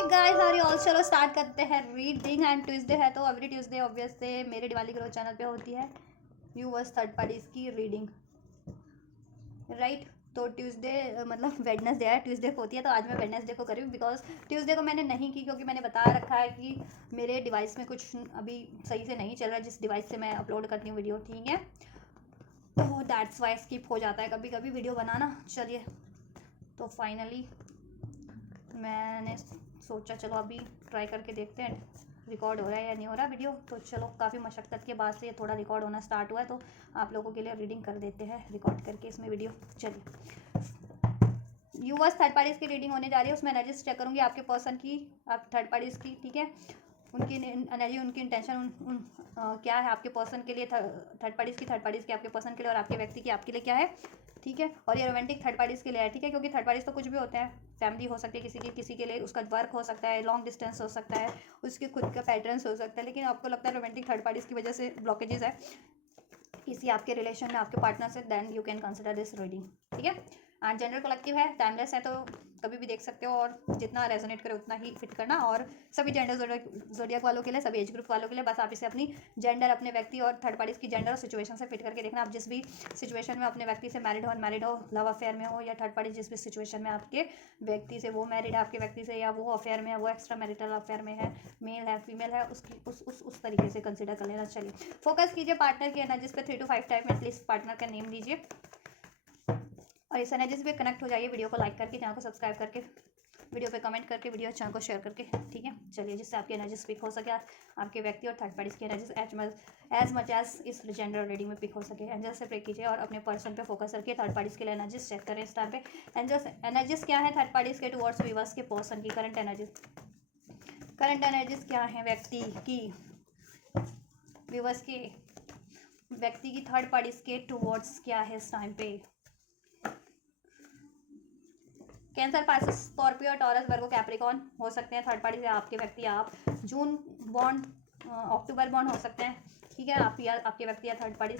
Guys हमारी all चलो start करते हैं रीडिंग। एंड ट्यूसडे है तो एवरी ट्यूसडे ऑब्वियसली मेरे दिवाली ग्रो चैनल पे होती है व्यूवर्स थर्ड पार्टीज की रीडिंग, राइट। तो ट्यूसडे मतलब वेडनेसडे है, ट्यूसडे को होती है, तो आज मैं वेडनेसडे को करी बिकॉज ट्यूसडे को मैंने नहीं की क्योंकि मैंने बता रखा है कि मेरे डिवाइस में कुछ अभी सही से नहीं चल रहा है जिस डिवाइस से मैं अपलोड करती हूँ वीडियो, ठीक है। तो दैट्स वाई स्किप हो जाता है कभी कभी वीडियो बनाना। चलिए, तो फाइनली मैंने सोचा चलो अभी ट्राई करके देखते हैं रिकॉर्ड हो रहा है या नहीं हो रहा वीडियो। तो चलो, काफ़ी मशक्क़त के बाद से ये थोड़ा रिकॉर्ड होना स्टार्ट हुआ है, तो आप लोगों के लिए रीडिंग कर देते हैं रिकॉर्ड करके इसमें वीडियो। चलिए, यूवर्स थर्ड पार्टीज़ की रीडिंग होने जा रही है, उसमें एनर्जीज चेक करूँगी आपके पर्सन की, आप थर्ड पार्टीज़ की, ठीक है। उनकी एनर्जी, उनकी इंटेंशन क्या है आपके पर्सन के लिए, थर्ड पार्टीज़ की आपके पर्सन के लिए, और आपके व्यक्ति की आपके लिए क्या है, ठीक है। और ये रोमांटिक थर्ड पार्टीज़ के लिए है, ठीक है, क्योंकि थर्ड पार्टीज़ तो कुछ भी होते हैं, फैमिली हो सकती है किसी के लिए उसका वर्क हो सकता है, लॉन्ग डिस्टेंस हो सकता है, उसके खुद का पैटर्न्स हो सकता है, लेकिन आपको लगता है रोमांटिक थर्ड पार्टीज़ की वजह से ब्लॉकेजेस है किसी आपके रिलेशन में आपके पार्टनर से, then you can consider this reading, ठीक है। एंड जेंडर कलेक्टिव है, टाइमलेस है, तो कभी भी देख सकते हो और जितना रेजोनेट करे उतना ही फिट करना। और सभी जेंडर जोडियक वालों के लिए, सभी एज ग्रुप वालों के लिए, बस आप इसे अपनी जेंडर, अपने व्यक्ति और थर्ड पार्टीज की जेंडर और सिचुएशन से फिट करके देखना। आप जिस भी सिचुएशन में अपने व्यक्ति से मैरिड हो, अनमैरिड हो, लव अफेयर में हो, या थर्ड पार्टी जिस भी सिचुएशन में आपके व्यक्ति से, वो मैरिड है आपके व्यक्ति से, या वो अफेयर में है, वो एक्स्ट्रा मैरिटल अफेयर में है, मेल है, फीमेल है, उसकी उस तरीके से कंसिडर कर लेना। चलिए, फोकस कीजिए पार्टनर की एनर्जीज पे 3 to 5 टाइम में, प्लीज पार्टनर का नेम दीजिए और इस एनर्जीज पे कनेक्ट हो जाइए वीडियो को लाइक करके, चैनल को सब्सक्राइब करके, वीडियो पे कमेंट करके, वीडियो चैनल को शेयर करके, ठीक है। चलिए, जिससे आपकी एनर्जी पिक हो सके, आपके व्यक्ति और थर्ड पार्टीज की एनर्जीज एज मच एज इस जेंडर रीडिंग में पिक हो सके। एंजल से प्रे कीजिए और अपने पर्सन पे फोकस करके थर्ड पार्टीज के लिए एनर्जीज चेक करें इस टाइम पे। एनर्जीज क्या है थर्ड पार्टीज के टुवर्ड्स व्यूअर्स के पर्सन की करंट एनर्जीज क्या है व्यक्ति की, व्यूअर्स के व्यक्ति की थर्ड पार्टीज के टुवर्ड्स क्या है इस टाइम पे। कैंसर, पाइसेस, स्कॉर्पियो, टॉरस, वर्गो, कैप्रिकॉन हो सकते हैं थर्ड पार्टी से आपके व्यक्ति। आप जून बॉन्ड, अक्टूबर बॉन्ड हो सकते हैं, ठीक है, आप या आपके व्यक्ति या थर्ड पार्टी,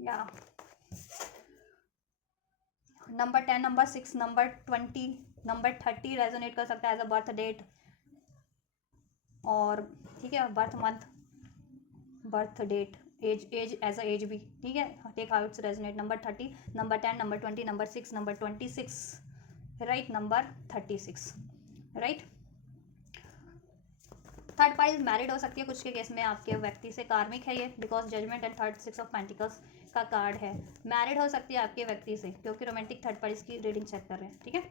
या number 10, number 6, number 20, number 30 resonate कर सकता है एज अ बर्थ डेट, और ठीक है, birth month, birth date, age as a age भी, ठीक है। Take how it's resonate, number 30, number 10, number 20, number 6, number 26, right, number 36, right. Third party married हो सकती है कुछ के केस में आपके व्यक्ति से, कार्मिक है ये because judgement and third 6 of pentacles का कार्ड है। मैरिड हो सकती है आपके व्यक्ति से क्योंकि रोमांटिक थर्ड पार्टीज की रीडिंग चेक कर रहे हैं, ठीक है।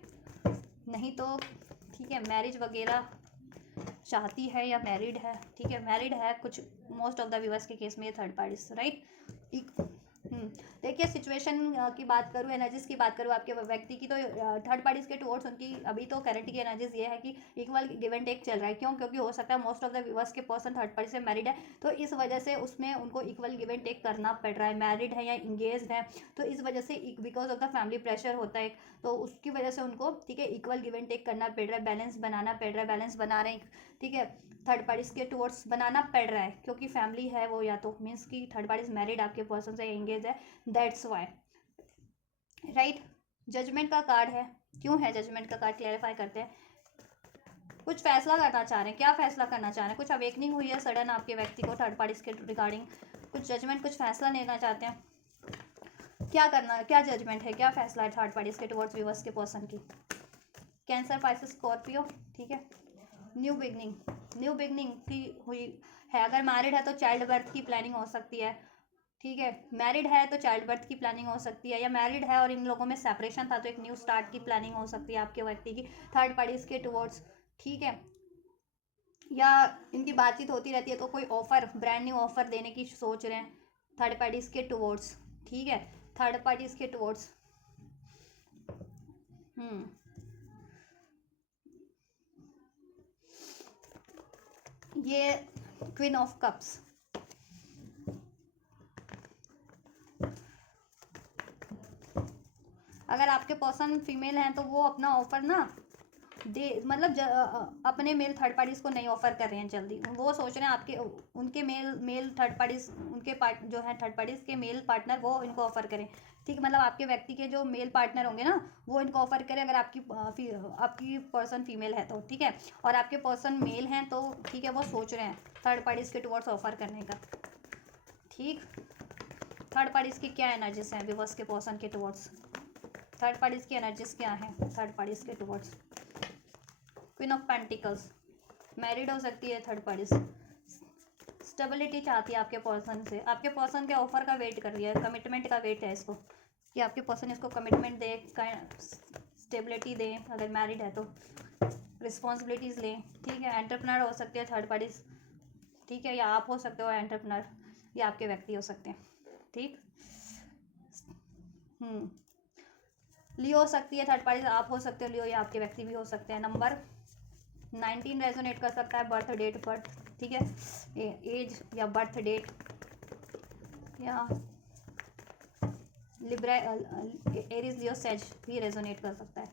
नहीं तो ठीक है, मैरिज वगैरह चाहती है या मैरिड है, ठीक है, मैरिड है कुछ मोस्ट ऑफ द व्यूअर्स के केस में ये थर्ड पार्टीज, राइट। देखिए, सिचुएशन की बात करूँ, एनर्जीज की बात करूँ आपके व्यक्ति की, तो थर्ड पार्टीज के टुवर्ड्स उनकी अभी तो करंट की एनर्जीज ये है कि इक्वल गिव एंड टेक चल रहा है। क्यों? क्योंकि हो सकता है मोस्ट ऑफ द व्यूअर्स के पर्सन थर्ड पार्टी से मैरिड है, तो इस वजह से उसमें उनको इक्वल गिव एंड टेक करना पड़ रहा है। मैरिड है या इंगेज है, तो इस वजह से because of the family pressure होता है, तो उसकी वजह से उनको, ठीक है, इक्वल गिव एंड टेक करना पड़ रहा है, बैलेंस बनाना पड़ रहा है, बैलेंस बना रहे हैं, ठीक है। थर्ड पार्टीज के टुवर्ड्स बनाना पड़ रहा है क्योंकि फैमिली है वो, या तो मीन्स कि थर्ड पार्टीज मैरिड आपके पर्सन से एंगेज है, दैट्स वाई, राइट। जजमेंट का कार्ड है, क्यों है जजमेंट का कार्ड, क्लैरिफाई करते हैं। कुछ फैसला करना चाह रहे हैं, क्या फैसला करना चाह रहे हैं, कुछ अवेकनिंग हुई है सडन आपके व्यक्ति को थर्ड पार्टीज के रिगार्डिंग, कुछ जजमेंट, कुछ फैसला लेना चाहते हैं। क्या करना है, क्या जजमेंट है, क्या फैसला है थर्ड पार्टीज के टुवर्ड्स व्यूअर्स के पर्सन की। कैंसर, पाइसेस, स्कॉर्पियो, ठीक है। न्यू बिगनिंग की हुई है। अगर मैरिड है तो चाइल्ड बर्थ की प्लानिंग हो सकती है, ठीक है। मैरिड है तो चाइल्ड बर्थ की प्लानिंग हो सकती है, या मैरिड है और इन लोगों में सेपरेशन था तो एक न्यू स्टार्ट की प्लानिंग हो सकती है आपके व्यक्ति की थर्ड पार्टीज के टुवर्ड्स, ठीक है। या इनकी बातचीत होती रहती है तो कोई ऑफर, ब्रांड न्यू ऑफर देने की सोच रहे हैं थर्ड पार्टीज के टुवर्ड्स, ठीक है, थर्ड पार्टीज के टुवर्ड्स। ये क्वीन ऑफ कप्स, अगर आपके पर्सन फीमेल हैं तो वो अपना ऑफर ना मतलब अपने मेल थर्ड पार्टीज को नहीं ऑफर कर रहे हैं जल्दी, वो सोच रहे हैं आपके उनके मेल थर्ड पार्टीज, उनके पार्ट जो है थर्ड पार्टीज के मेल पार्टनर वो इनको ऑफर करें। ठीक, मतलब आपके व्यक्ति के जो मेल पार्टनर होंगे ना वो इनको ऑफर करें, अगर आपकी पर्सन फीमेल है तो ठीक है, और आपके पर्सन मेल हैं तो ठीक है, वो सोच रहे हैं थर्ड पार्टीज के टुवर्ड्स ऑफर करने का। ठीक, थर्ड पार्टीज की क्या एनर्जीज हैं विवर्स के पर्सन के टुवर्ड्स, थर्ड पार्टीज की एनर्जीज क्या हैं थर्ड पार्टीज के towards. Queen of pentacles, married हो सकती है थर्ड पार्टी, स्टेबिलिटी चाहती है आपके पर्सन से, आपके पर्सन के ऑफर का वेट कर रही है, कमिटमेंट का वेट है इसको, कि आपके पर्सन इसको कमिटमेंट दे, स्टेबिलिटी दे, अगर मैरिड है तो रिस्पॉन्सिबिलिटीज़ लें। ठीक है, एंटरप्रेन्योर हो सकती है थर्ड पार्टी, ठीक है, या आप हो सकते हो एंटरप्रेन्योर, या आपके व्यक्ति हो सकते हैं। ठीक, लियो हो सकती है थर्ड पार्टी, आप हो सकते हो लियो, या आपके व्यक्ति भी हो सकते हैं। नंबर 19 रेजोनेट कर सकता है, बर्थ डेट, बर्थ, ठीक है, एज या बर्थ डेट, या लिब्रा एरीज लियो सेज भी रेजोनेट कर सकता है।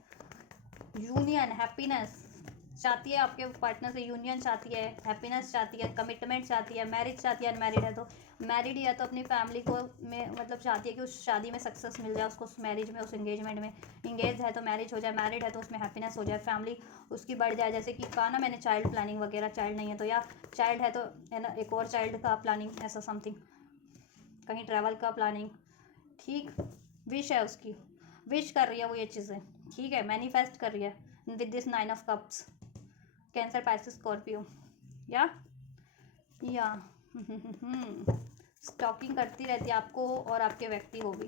यूनियन, हैप्पीनेस चाहती है आपके पार्टनर से, यूनियन चाहती है, हैप्पीनेस चाहती है, कमिटमेंट चाहती है, मैरिज चाहती है, अनमैरिड है तो, मैरिड ही है तो अपनी फैमिली को में मतलब चाहती है कि उस शादी में सक्सेस मिल जाए उसको, उस मैरिज में, उस एंगेजमेंट में, इंगेज है तो मैरिज हो जाए, मैरिड है तो उसमें हैप्पीनेस हो जाए, फैमिली उसकी बढ़ जाए। जैसे कि कहा ना मैंने चाइल्ड प्लानिंग वगैरह, चाइल्ड नहीं है तो, या चाइल्ड है तो है ना एक और चाइल्ड का प्लानिंग, ऐसा समथिंग, कहीं ट्रैवल का प्लानिंग। ठीक, विश है उसकी, विश कर रही है वो ये चीज़ें, ठीक है, मैनिफेस्ट कर रही है with this 9 of cups. Cancer, Pisces, Scorpio, या स्टॉकिंग करती रहती है आपको और आपके व्यक्ति को भी,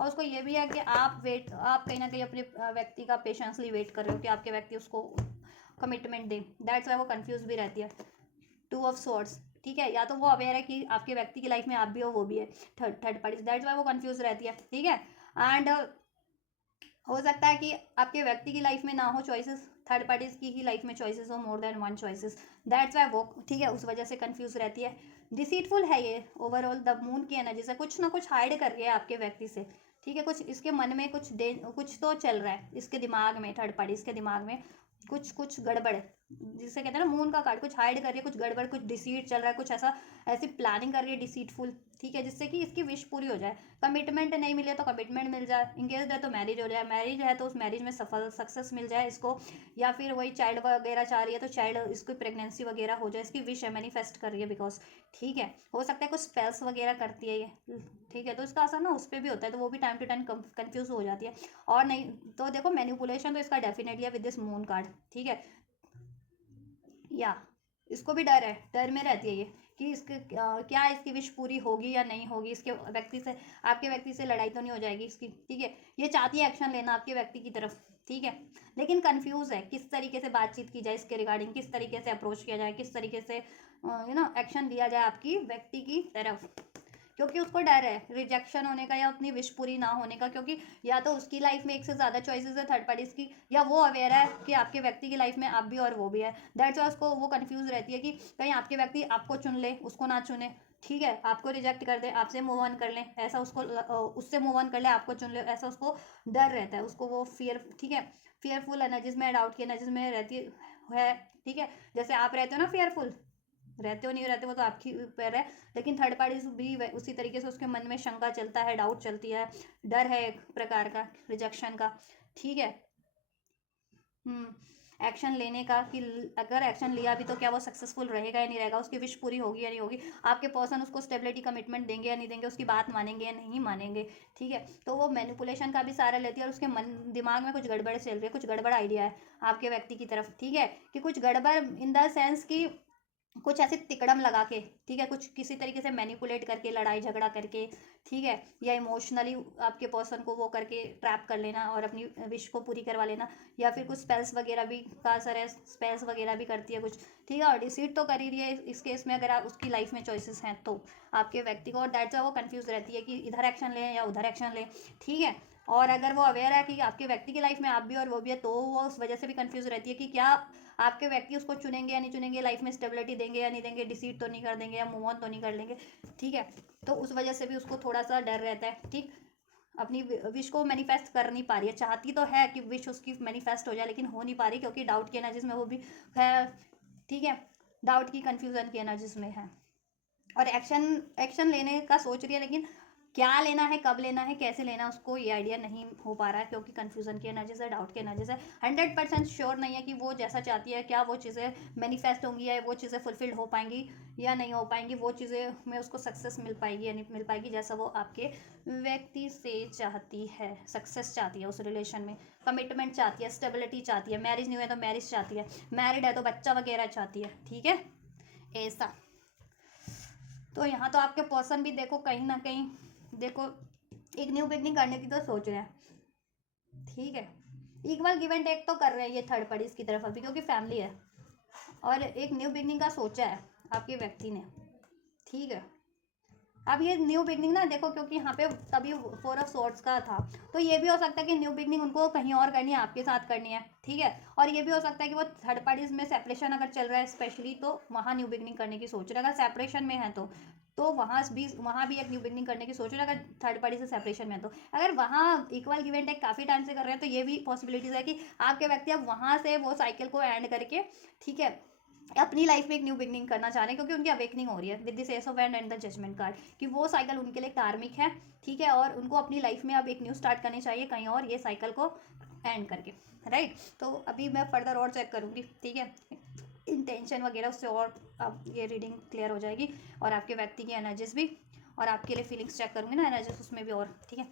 और उसको ये भी है कि आप कहीं ना कहीं अपने व्यक्ति का पेशेंसली वेट कर रहे हो कि आपके व्यक्ति उसको कमिटमेंट दे, दैट्स वाई वो कंफ्यूज भी रहती है। 2 ऑफ स्वॉर्ड्स, ठीक है, या तो वो अवेयर है कि आपके व्यक्ति की लाइफ में आप भी हो वो भी है, थर्ड पार्टी, दैट्स वाई वो कंफ्यूज रहती है। ठीक है, एंड हो सकता है कि आपके व्यक्ति की लाइफ में ना हो चॉइसेस, थर्ड पार्टीज की ही लाइफ में चॉइसेस हो, more than one choices, that's why वो, ठीक है, उस वजह से कंफ्यूज रहती है। डिसीटफुल है ये ओवरऑल, द मून की एनर्जी से कुछ ना कुछ हाइड कर रही है आपके व्यक्ति से। ठीक है, कुछ इसके मन में कुछ तो चल रहा है, इसके दिमाग में, थर्ड पार्टी इसके दिमाग में कुछ गड़बड़ है, जिसे कहते हैं ना मून का कार्ड, कुछ हाइड कर रही है, कुछ गड़बड़, कुछ डिसीट चल रहा है, कुछ ऐसी प्लानिंग कर रही है डिसीटफुल। ठीक है, जिससे कि इसकी विश पूरी हो जाए, कमिटमेंट नहीं मिले तो कमिटमेंट मिल जाए, इंगेज है तो मैरिज हो जाए, मैरिज है तो उस मैरिज में सक्सेस मिल जाए इसको, या फिर वही चाइल्ड वगैरह चाह रही है तो चाइल्ड, इसकी प्रेगनेंसी वगैरह हो जाए, इसकी विश है, मैनिफेस्ट कर रही है बिकॉज। ठीक है, हो सकता है कुछ स्पेल्स वगैरह करती है ये, ठीक है, तो इसका असर ना उस पर भी होता है, तो वो भी टाइम टू टाइम कंफ्यूज हो जाती है। और नहीं तो देखो मैनिपुलेशन तो इसका डेफिनेटली है विद दिस मून कार्ड। ठीक है, या इसको भी डर है, डर में रहती है ये कि इसके क्या इसकी विश पूरी होगी या नहीं होगी, इसके व्यक्ति से, आपके व्यक्ति से लड़ाई तो नहीं हो जाएगी इसकी। ठीक है, ये चाहती है एक्शन लेना आपके व्यक्ति की तरफ। ठीक है, लेकिन कंफ्यूज है किस तरीके से बातचीत की जाए इसके रिगार्डिंग, किस तरीके से अप्रोच किया जाए, किस तरीके से एक्शन लिया जाए आपकी व्यक्ति की तरफ, क्योंकि उसको डर है रिजेक्शन होने का या अपनी विश पूरी ना होने का, क्योंकि या तो उसकी लाइफ में एक से ज़्यादा चॉइसेस है थर्ड पार्टीज की, या वो अवेयर है कि आपके व्यक्ति की लाइफ में आप भी और वो भी है, दैट्स वाई उसको वो कंफ्यूज रहती है कि कहीं आपके व्यक्ति आपको चुन ले, उसको ना चुने। ठीक है, आपको रिजेक्ट कर दे, आपसे मूव ऑन कर ले, ऐसा उसको उससे मूव ऑन कर ले, आपको चुन ले, ऐसा उसको डर रहता है, उसको वो फियर, ठीक है, फियरफुल एनर्जीज में, डाउट की एनर्जीज में रहती है। ठीक है, जैसे आप रहते हो ना फियरफुल, रहते हो नहीं रहते वो तो आपकी ऊपर है, लेकिन थर्ड पार्टी भी उसी तरीके से उसके मन में शंका चलता है, डाउट चलती है, डर है एक प्रकार का रिजेक्शन का। ठीक है, एक्शन लेने का कि अगर एक्शन लिया भी तो क्या वो सक्सेसफुल रहेगा या नहीं रहेगा, उसकी विश पूरी होगी या नहीं होगी, आपके पर्सन उसको स्टेबिलिटी कमिटमेंट देंगे या नहीं देंगे, उसकी बात मानेंगे या नहीं मानेंगे। ठीक है, तो वो मैनिपुलेशन का भी सहारा लेती है, और उसके मन दिमाग में कुछ गड़बड़ चल रही है, कुछ गड़बड़ आइडिया है आपके व्यक्ति की तरफ। ठीक है, कि कुछ गड़बड़ इन द सेंस कि कुछ ऐसे तिकड़म लगा के, ठीक है, कुछ किसी तरीके से मैनिपुलेट करके, लड़ाई झगड़ा करके, ठीक है, या इमोशनली आपके पर्सन को वो करके ट्रैप कर लेना और अपनी विश को पूरी करवा लेना, या फिर कुछ स्पेल्स वगैरह भी का असर है, स्पेल्स वगैरह भी करती है कुछ। ठीक है, और डिसीट तो कर ही रही है इस केस में, अगर आप उसकी लाइफ में चॉइसेस हैं तो आपके व्यक्ति को, और दैट्स वो कंफ्यूज रहती है कि इधर एक्शन लें या उधर एक्शन लें। ठीक है, और अगर वो अवेयर है कि आपके व्यक्ति की लाइफ में आप भी और वो भी है, तो वो उस वजह से भी कंफ्यूज रहती है कि क्या आपके व्यक्ति उसको चुनेंगे या नहीं चुनेंगे, लाइफ में स्टेबिलिटी देंगे या नहीं देंगे, डिसीट तो नहीं कर देंगे या मूव ऑन तो नहीं कर लेंगे। ठीक है, तो उस वजह से भी उसको थोड़ा सा डर रहता है। ठीक, अपनी विश को मैनिफेस्ट कर नहीं पा रही है, चाहती तो है कि विश उसकी मैनिफेस्ट हो जाए लेकिन हो नहीं पा रही क्योंकि डाउट की एनर्जीज में वो भी है, ठीक है, डाउट की कंफ्यूजन की एनर्जीज में है और एक्शन लेने का सोच रही है लेकिन क्या लेना है, कब लेना है, कैसे लेना है उसको ये आइडिया नहीं हो पा रहा है क्योंकि कंफ्यूजन की एनर्जीज है, डाउट की एनर्जीज है, 100% श्योर नहीं है कि वो जैसा चाहती है क्या वो चीज़ें मैनिफेस्ट होंगी या वो चीज़ें फुलफिल्ड हो पाएंगी या नहीं हो पाएंगी, वो चीज़ें में उसको सक्सेस मिल पाएगी या नहीं मिल पाएगी जैसा वो आपके व्यक्ति से चाहती है, सक्सेस चाहती है उस रिलेशन में, कमिटमेंट चाहती है, स्टेबिलिटी चाहती है, मैरिज नहीं हुआ तो मैरिज चाहती है, मैरिड है तो बच्चा वगैरह चाहती है, ठीक है ऐसा। तो यहाँ तो आपके पर्सन भी देखो कहीं ना कहीं देखो एक न्यू बिगनिंग करने की तो सोच रहे हैं, ठीक है, इक्वल गिव एंड टेक तो कर रहे हैं ये थर्ड पार्टीज की तरफ अभी क्योंकि फैमिली है और एक न्यू बिगनिंग का सोचा है आपके व्यक्ति ने, ठीक है। अब ये न्यू बिगनिंग ना देखो क्योंकि यहाँ पे तभी 4 ऑफ स्वॉर्ड्स का था तो ये भी हो सकता है कि न्यू बिगनिंग उनको कहीं और करनी है, आपके साथ करनी है, ठीक है, और ये भी हो सकता है कि वो थर्ड पार्टीज में सेपरेशन अगर चल रहा है स्पेशली तो वहाँ न्यू बिगनिंग करने की सोच रहे हैं, अगर सेपरेशन में है तो वहाँ भी एक न्यू बिगनिंग करने की सोच रहे हैं अगर थर्ड पार्टी से सेपरेशन में है तो, अगर वहाँ इक्वल गिव एंड टेक काफ़ी टाइम से कर रहे हैं तो ये भी पॉसिबिलिटीज़ है कि आपके व्यक्ति अब वहाँ से वो साइकिल को एंड करके, ठीक है, अपनी लाइफ में एक न्यू बिगनिंग करना चाह रहे हैं क्योंकि उनकी अवेकनिंग हो रही है with this ace of and the judgement card कि वो साइकिल उनके लिए कार्मिक है, ठीक है, और उनको अपनी लाइफ में अब एक न्यू स्टार्ट करनी चाहिए कहीं और ये साइकिल को एंड करके, राइट। तो अभी मैं फर्दर और चेक करूँगी, ठीक है, इंटेंशन वगैरह उससे और अब ये रीडिंग क्लियर हो जाएगी और आपके व्यक्ति की एनर्जीज भी और आपके लिए फीलिंग्स चेक करूँगी ना एनर्जीज उसमें भी और, ठीक है,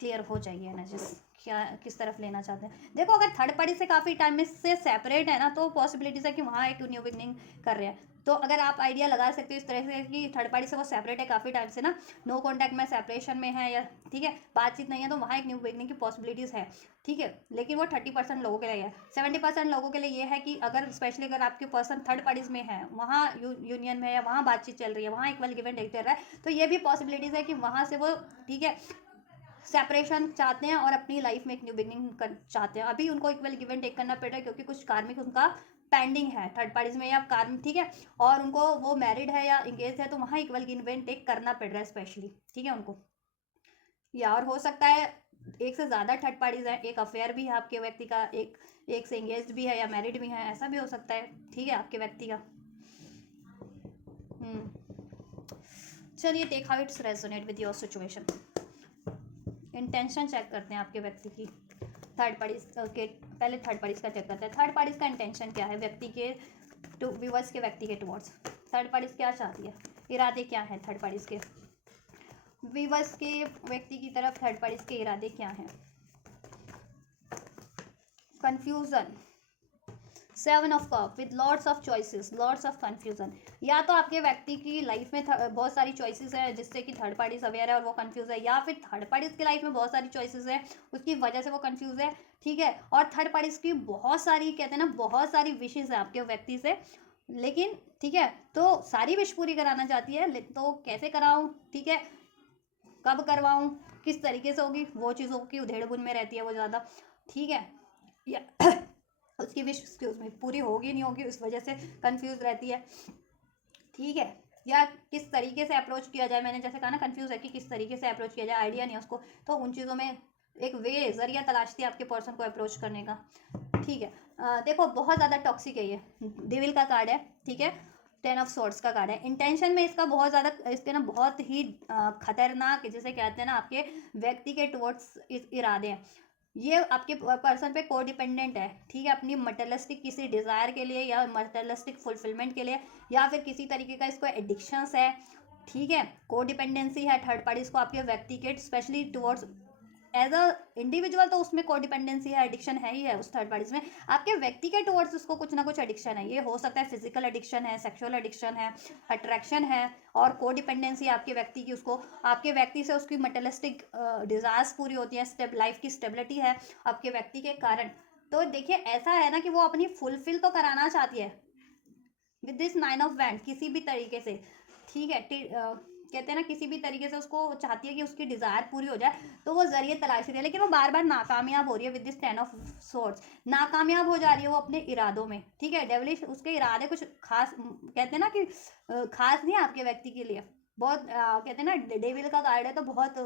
क्लियर हो जाएगी एनर्जीज क्या किस तरफ लेना चाहते हैं। देखो अगर थर्ड पार्टी से काफ़ी टाइम में से सेपरेट है ना तो पॉसिबिलिटीज़ है कि वहाँ एक न्यू बिगनिंग कर रहे हैं, तो अगर आप आइडिया लगा सकते हो इस तरह से कि थर्ड पार्टी से वो सेपरेट है काफ़ी टाइम से ना, नो कॉन्टैक्ट में, सेपरेशन में है या, ठीक है, बातचीत नहीं है तो वहाँ एक न्यू बिगनिंग की पॉसिबिलिटीज़ है, ठीक है, लेकिन वो 30% लोगों के लिए है, 70% लोगों के लिए ये है कि अगर स्पेशली अगर आपके पर्सन थर्ड पार्टीज में है वहाँ यूनियन में है, वहाँ बातचीत चल रही है, वहाँ इक्वल गिव एंड टेक चल रहा है तो ये भी पॉसिबिलिटीज़ है कि वहाँ से वो, ठीक है, सेपरेशन चाहते हैं और अपनी लाइफ में एक न्यू बिगनिंग कर चाहते हैं। अभी उनको इक्वल गिव एंड टेक करना पड़ रहा है क्योंकि कुछ कार्मिक उनका पेंडिंग है थर्ड पार्टीज में या कार्मिक, ठीक है, और उनको वो मैरिड है या इंगेज है तो वहाँ इक्वल गिव एंड टेक करना पड़ रहा है स्पेशली, ठीक है उनको, या और हो सकता है एक से ज़्यादा थर्ड पार्टीज है, एक अफेयर भी है आपके व्यक्ति का, एक से इंगेज भी है या मैरिड भी है, ऐसा भी हो सकता है, ठीक है, आपके व्यक्ति का। चलिए take how it's resonate with your situation. Intention check करते हैं आपके व्यक्ति की थर्ड पार्टीज के, पहले थर्ड पार्टीज का चेक करते हैं, थर्ड पार्टीज का इंटेंशन क्या है व्यक्ति के टू व्यूअर्स के व्यक्ति के टुवर्ड्स, थर्ड पार्टीज क्या चाहती है, इरादे क्या हैं थर्ड पार्टीज के व्यूअर्स के व्यक्ति की तरफ, थर्ड पार्टीज के इरादे क्या हैं, confusion, 7 of cup with lots of choices, lots of confusion, या तो आपके व्यक्ति की लाइफ में बहुत सारी चॉइसेस है जिससे कि थर्ड पार्टीज अवेयर है और वो कंफ्यूज है, या फिर थर्ड पार्टीज की लाइफ में बहुत सारी चॉइसेस है उसकी वजह से वो कंफ्यूज है, ठीक है, और थर्ड पार्टीज की बहुत सारी कहते हैं ना बहुत सारी विशेष है आपके व्यक्ति से, लेकिन ठीक है तो सारी विश पूरी कराना चाहती है तो कैसे कराऊं, ठीक है, कब करवाऊं, किस तरीके से होगी, वो चीज़ों की उधेड़ बुन में रहती है वो ज़्यादा, ठीक है, या उसकी विश उसमें पूरी होगी नहीं होगी उस वजह से कंफ्यूज रहती है, ठीक है, या किस तरीके से अप्रोच किया जाए, मैंने जैसे कहा ना कंफ्यूज है कि किस तरीके से अप्रोच किया जाए, आइडिया नहीं है उसको, तो उन चीज़ों में एक वे जरिया तलाशती है आपके पर्सन को अप्रोच करने का, ठीक है। देखो बहुत ज़्यादा टॉक्सिक है ये, डेविल का कार्ड है, ठीक है, 10 ऑफ स्वॉर्ड्स का कार्ड है, इंटेंशन में इसका बहुत ज़्यादा इसके ना बहुत ही खतरनाक जिसे कहते हैं ना आपके व्यक्ति के टुवर्ड्स इरादे हैं, ये आपके पर्सन पे को डिपेंडेंट है, ठीक है, अपनी मटेरियलिस्टिक किसी डिज़ायर के लिए या मटेरियलिस्टिक फुलफिलमेंट के लिए या फिर किसी तरीके का इसको एडिक्शंस है, ठीक है, को डिपेंडेंसी है थर्ड पार्टीज को आपके व्यक्ति के specially towards as a individual, तो उसमें को डिपेंडेंसी है, एडिक्शन है ही है उस थर्ड पार्टीज में, आपके व्यक्ति के टुवर्ड्स उसको कुछ ना कुछ एडिक्शन है, ये हो सकता है फिजिकल एडिक्शन है, सेक्सुअल एडिक्शन है, अट्रैक्शन है और को डिपेंडेंसी आपके व्यक्ति की, उसको आपके व्यक्ति से उसकी मटेरियलिस्टिक डिजायर्स पूरी होती है, लाइफ की स्टेबिलिटी है आपके व्यक्ति के कारण। तो देखिए ऐसा है ना कि वो अपनी फुलफिल तो कराना चाहती है विद दिस 9 ऑफ वैंड किसी भी तरीके से, ठीक है, कहते हैं ना किसी भी तरीके से उसको चाहती है कि उसकी डिज़ायर पूरी हो जाए तो वो जरिए तलाश रही है, लेकिन वो बार बार नाकामयाब हो रही है विद दिस 10 ऑफ स्वॉर्ड्स, नाकामयाब हो जा रही है वो अपने इरादों में, ठीक है, डेविलिश उसके इरादे कुछ खास कहते हैं ना कि खास नहीं है आपके व्यक्ति के लिए, बहुत कहते हैं ना डेविल का कार्ड है, तो बहुत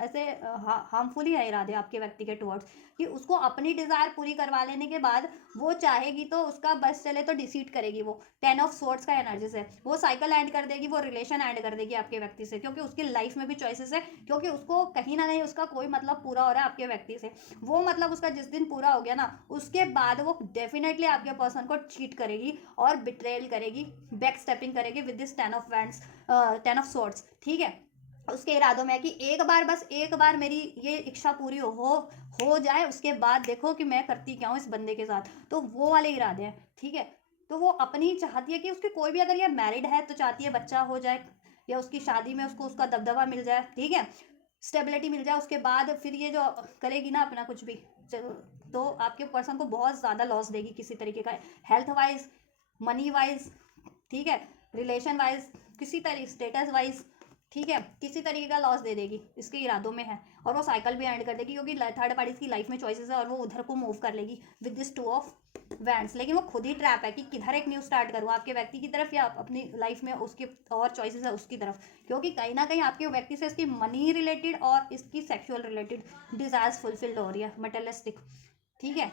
ऐसे हार्मफुल ही है इरादे आपके व्यक्ति के टुवर्ड्स, कि उसको अपनी डिज़ायर पूरी करवा लेने के बाद वो चाहेगी तो उसका बस चले तो डिसीट करेगी वो। 10 ऑफ सोर्ड्स का एनर्जी से वो साइकिल एंड कर देगी, वो रिलेशन एंड कर देगी आपके व्यक्ति से, क्योंकि उसकी लाइफ में भी चॉइसेस है, क्योंकि उसको कहीं ना कहीं उसका कोई मतलब पूरा हो रहा है आपके व्यक्ति से। वो मतलब उसका जिस दिन पूरा हो गया ना, उसके बाद वो डेफिनेटली आपके पर्सन को चीट करेगी और बिट्रेल करेगी, बैक स्टेपिंग करेगी with this 10 of wands, 10 of swords. ठीक है, उसके इरादों में है कि एक बार, बस एक बार मेरी ये इच्छा पूरी हो जाए, उसके बाद देखो कि मैं करती क्या हूँ इस बंदे के साथ। तो वो वाले इरादे हैं। ठीक है, तो वो अपनी चाहती है कि उसकी कोई भी, अगर ये मैरिड है तो चाहती है बच्चा हो जाए, या उसकी शादी में उसको उसका दबदबा मिल जाए, ठीक है, स्टेबिलिटी मिल जाए। उसके बाद फिर ये जो करेगी ना अपना कुछ भी, तो आपके पर्सन को बहुत ज़्यादा लॉस देगी किसी तरीके का, हेल्थ वाइज, मनी वाइज, ठीक है, रिलेशन वाइज, किसी तरीके स्टेटस वाइज, ठीक है, किसी तरीके का लॉस दे देगी, इसके इरादों में है। और वो साइकिल भी एंड कर देगी, क्योंकि थर्ड पार्टी की लाइफ में चॉइसेस है और वो उधर को मूव कर लेगी विद दिस 2 ऑफ वैंड्स। लेकिन वो खुद ही ट्रैप है कि किधर एक न्यू स्टार्ट करूँ, आपके व्यक्ति की तरफ या अपनी लाइफ में उसके और चॉइसेस है उसकी तरफ, क्योंकि कहीं ना कहीं आपके व्यक्ति से इसकी मनी रिलेटेड और इसकी सेक्सुअल रिलेटेड डिजायर्स फुलफिल्ड हो रही है, मटेरियलिस्टिक। ठीक है,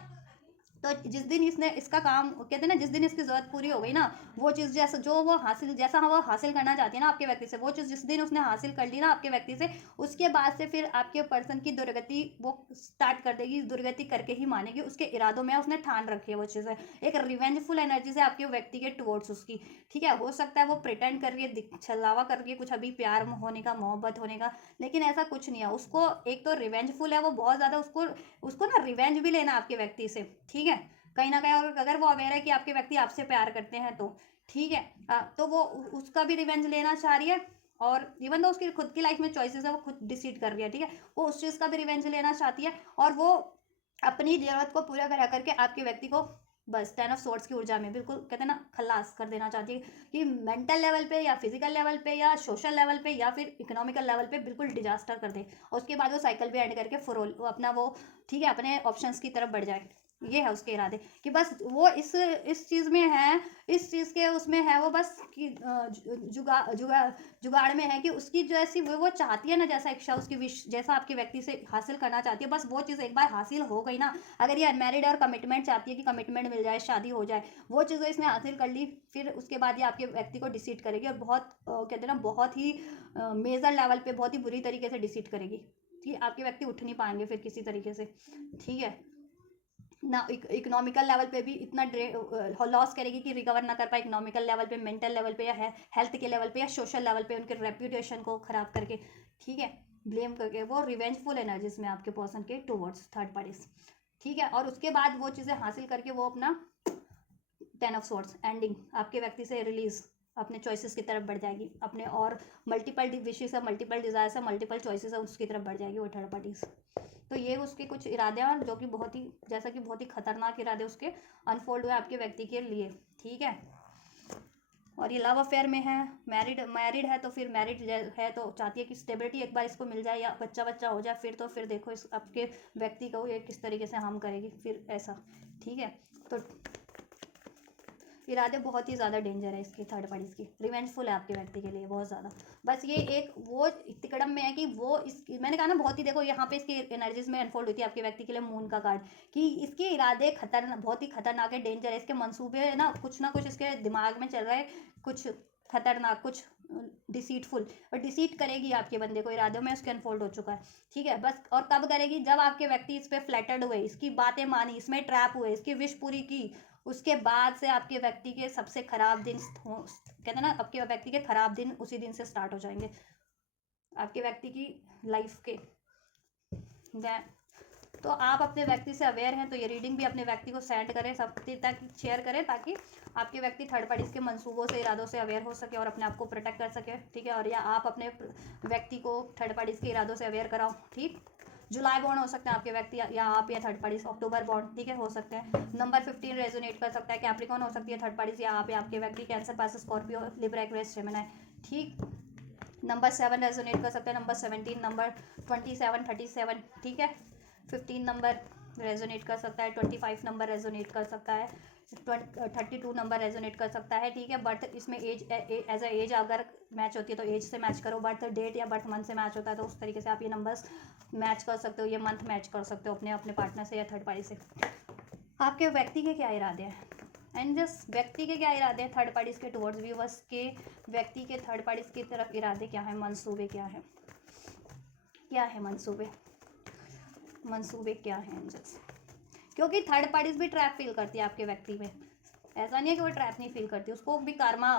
तो जिस दिन इसने इसका काम, कहते हैं ना, जिस दिन इसकी ज़रूरत पूरी हो गई ना, वो चीज़ जैसा जो वो हासिल, जैसा वो हासिल करना चाहती है ना आपके व्यक्ति से, वो चीज़ जिस दिन उसने हासिल कर ली ना आपके व्यक्ति से, उसके बाद से फिर आपके पर्सन की दुर्गति वो स्टार्ट कर देगी, दुर्गति करके ही मानेगी। उसके इरादों में उसने ठान रखी है वो चीज़ें, एक रिवेंजफुल एनर्जी से आपके व्यक्ति के टुवर्ड्स उसकी। ठीक है, हो सकता है वो प्रिटेंड कर रही है, छलावा कर रही है कुछ अभी प्यार होने का, मोहब्बत होने का, लेकिन ऐसा कुछ नहीं है। उसको एक तो रिवेंजफुल है वो बहुत ज़्यादा, उसको उसको ना रिवेंज भी लेना आपके व्यक्ति से। ठीक है, कहीं ना कहीं, और अगर वो अवेयर है कि आपके व्यक्ति आपसे प्यार करते हैं तो ठीक है, तो वो उसका भी रिवेंज लेना चाह रही है। और इवन तो उसकी खुद की लाइफ में चॉइसेस है, वो खुद डिसाइड कर रही है, ठीक है, वो उस चीज़ का भी रिवेंज लेना चाहती है, और वो अपनी जरूरत को पूरा करा करके आपके व्यक्ति को बस 10 ऑफ सोर्ड्स की ऊर्जा में बिल्कुल, कहते हैं ना, खल्लास कर देना चाहती है, कि मेंटल लेवल पे या फिजिकल लेवल पे या सोशल लेवल पे या फिर इकोनॉमिकल लेवल पे बिल्कुल डिजास्टर कर दे, और उसके बाद वो साइकिल भी एंड करके फुरोल वो अपना वो, ठीक है, अपने ऑप्शंस की तरफ बढ़ जाए। ये है उसके इरादे, कि बस वो इस चीज़ में है, इस चीज़ के उसमें है वो, बस कि जुगाड़ में है, कि उसकी जैसी वो चाहती है ना, जैसा इच्छा उसकी विश, जैसा आपके व्यक्ति से हासिल करना चाहती है, बस वो चीज़ एक बार हासिल हो गई ना, अगर ये अनमैरिड और कमिटमेंट चाहती है कि कमिटमेंट मिल जाए, शादी हो जाए, वो चीज़ें इसने हासिल कर ली, फिर उसके बाद ये आपके व्यक्ति को डिसीड करेगी, और बहुत कहते हैं ना, बहुत ही मेजर लेवल पे बहुत ही बुरी तरीके से डिसीड करेगी, कि आपके व्यक्ति उठ नहीं पाएंगे फिर किसी तरीके से। ठीक है ना, इकोनॉमिकल लेवल पे भी इतना लॉस करेगी कि रिकवर ना कर पाए, इकोनॉमिकल लेवल पे, मेंटल लेवल पे, या हेल्थ के लेवल पे, या सोशल लेवल पे, उनके रेप्यूटेशन को खराब करके, ठीक है, ब्लेम करके, वो रिवेंजफुल एनर्जीज में आपके पर्सन के टुवर्ड्स थर्ड पार्टीज। ठीक है, और उसके बाद वो चीज़ें हासिल करके वो अपना 10 ऑफ सोर्ड्स एंडिंग आपके व्यक्ति से रिलीज अपने चॉइसेस की तरफ बढ़ जाएगी, अपने और मल्टीपल विशेष है, मल्टीपल डिजायर्स है, मल्टीपल चॉइसेस है, उसकी तरफ बढ़ जाएगी वो थर्ड पार्टीज। तो ये उसके कुछ इरादे हैं, जो कि बहुत ही, जैसा कि बहुत ही खतरनाक इरादे उसके अनफोल्ड हुए आपके व्यक्ति के लिए। ठीक है, और ये लव अफेयर में है, मैरिड है, तो फिर मैरिड है तो चाहती है कि स्टेबिलिटी एक बार इसको मिल जाए, या बच्चा हो जाए, फिर तो फिर देखो इस आपके व्यक्ति को ये किस तरीके से हार्म करेगी फिर ऐसा। ठीक है, तो इरादे बहुत ही ज़्यादा डेंजर है इसकी थर्ड पार्टीज की, रिवेंजफुल है आपके व्यक्ति के लिए बहुत ज़्यादा। बस ये एक वो तिकड़म में है कि वो इस, मैंने कहा ना, बहुत ही, देखो यहाँ पे इसकी एनर्जीज में अनफोल्ड होती है आपके व्यक्ति के लिए मून का कार्ड, कि इसके इरादे खतरनाक, बहुत ही खतरनाक है, डेंजर है, इसके मंसूबे ना कुछ इसके दिमाग में चल रहा है, कुछ खतरनाक, कुछ डिसीटफुल, और डिसीट करेगी आपके बंदे को, इरादों में उसके अनफोल्ड हो चुका है। ठीक है, बस, और कब करेगी, जब आपके व्यक्ति इस पर फ्लैटर्ड हुए, इसकी बातें मानी, इसमें ट्रैप हुए, इसकी विश पूरी की, उसके बाद से आपके व्यक्ति के सबसे खराब दिन कहते हैं ना, आपके व्यक्ति के खराब दिन उसी दिन से स्टार्ट हो जाएंगे आपके व्यक्ति की लाइफ के। तो आप अपने व्यक्ति से अवेयर हैं, तो ये रीडिंग भी अपने व्यक्ति को सेंड करें, सब तक शेयर करें, ताकि आपके व्यक्ति थर्ड पार्टीज के मंसूबों से, इरादों से अवेयर हो सके और अपने आप को प्रोटेक्ट कर सके। ठीक है, और या आप अपने व्यक्ति को थर्ड पार्टीज के इरादों से अवेयर कराओ। ठीक, जुलाई बॉन्ड हो सकते हैं आपके व्यक्ति, या आप, या थर्ड पार्टीज अक्टूबर बॉन्ड, ठीक है, हो सकते हैं। नंबर 15 रेजोनेट कर सकता है, कैप्रिकॉर्न हो सकती है थर्ड पार्टीज, या आप, या आपके व्यक्ति कैंसर, पास, स्कॉर्पियो, लिब्रा, एक्वेरियस, जेमिनी। ठीक, नंबर 7 रेजोनेट कर सकता है, नंबर 17, नंबर 27, 37, ठीक है, 15 नंबर रेजोनेट कर सकता है, 25 नंबर रेजोनेट कर सकता है, 32 नंबर रेजोनेट कर सकता है, ठीक है। बर्थ इसमें एज एज अ एज अगर मैच होती है तो एज से मैच करो, बर्थ डेट या बर्थ मंथ से मैच होता है तो उस तरीके से आप ये नंबर्स मैच कर सकते हो, ये मंथ मैच कर सकते हो अपने अपने पार्टनर से या थर्ड पार्टी से। आपके व्यक्ति के क्या इरादे हैं, एंड जस्ट व्यक्ति के क्या इरादे हैं थर्ड पार्टीज के टुवर्ड्स व्यूवर्स के, व्यक्ति के थर्ड पार्टीज की तरफ इरादे क्या है, मंसूबे क्या है, क्या है मंसूबे, मंसूबे क्या है एंजल्स। क्योंकि थर्ड पार्टीज भी ट्रैप फील करती है आपके व्यक्ति में, ऐसा नहीं है कि वो ट्रैप नहीं फील करती, उसको भी कर्मा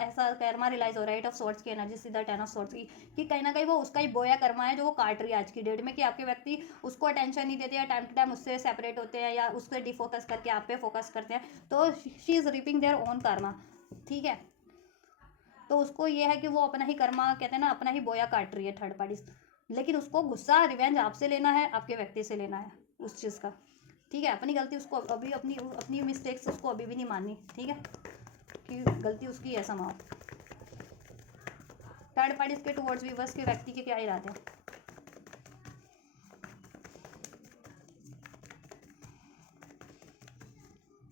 ऐसा कर्मा रियलाइज हो रहा है, 8 ऑफ सॉर्ड्स की एनर्जी सीधा 10 ऑफ सॉर्ड्स की, कि कहीं ना कहीं वो उसका ही बोया कर्मा है जो वो काट रही है आज की डेट में, कि आपके व्यक्ति उसको अटेंशन नहीं देते या टाइम टू टाइम उससे सेपरेट होते हैं या उसको डिफोकस करके आप पे फोकस करते हैं, तो she is ripping their own Karma, ठीक है। तो उसको ये है कि वो अपना ही कर्मा कहते हैं ना, अपना ही बोया काट रही है थर्ड पार्टी, लेकिन उसको गुस्सा रिवेंज आपसे लेना है, आपके व्यक्ति से लेना है उस चीज़ का, ठीक है। अपनी गलती उसको अभी अपनी अपनी मिस्टेक्स उसको अभी भी नहीं माननी, ठीक है, कि गलती उसकी है समाओ। थर्ड पार्टीज के टुवर्ड्स व्यूवर्स के व्यक्ति के क्या इरादे हैं,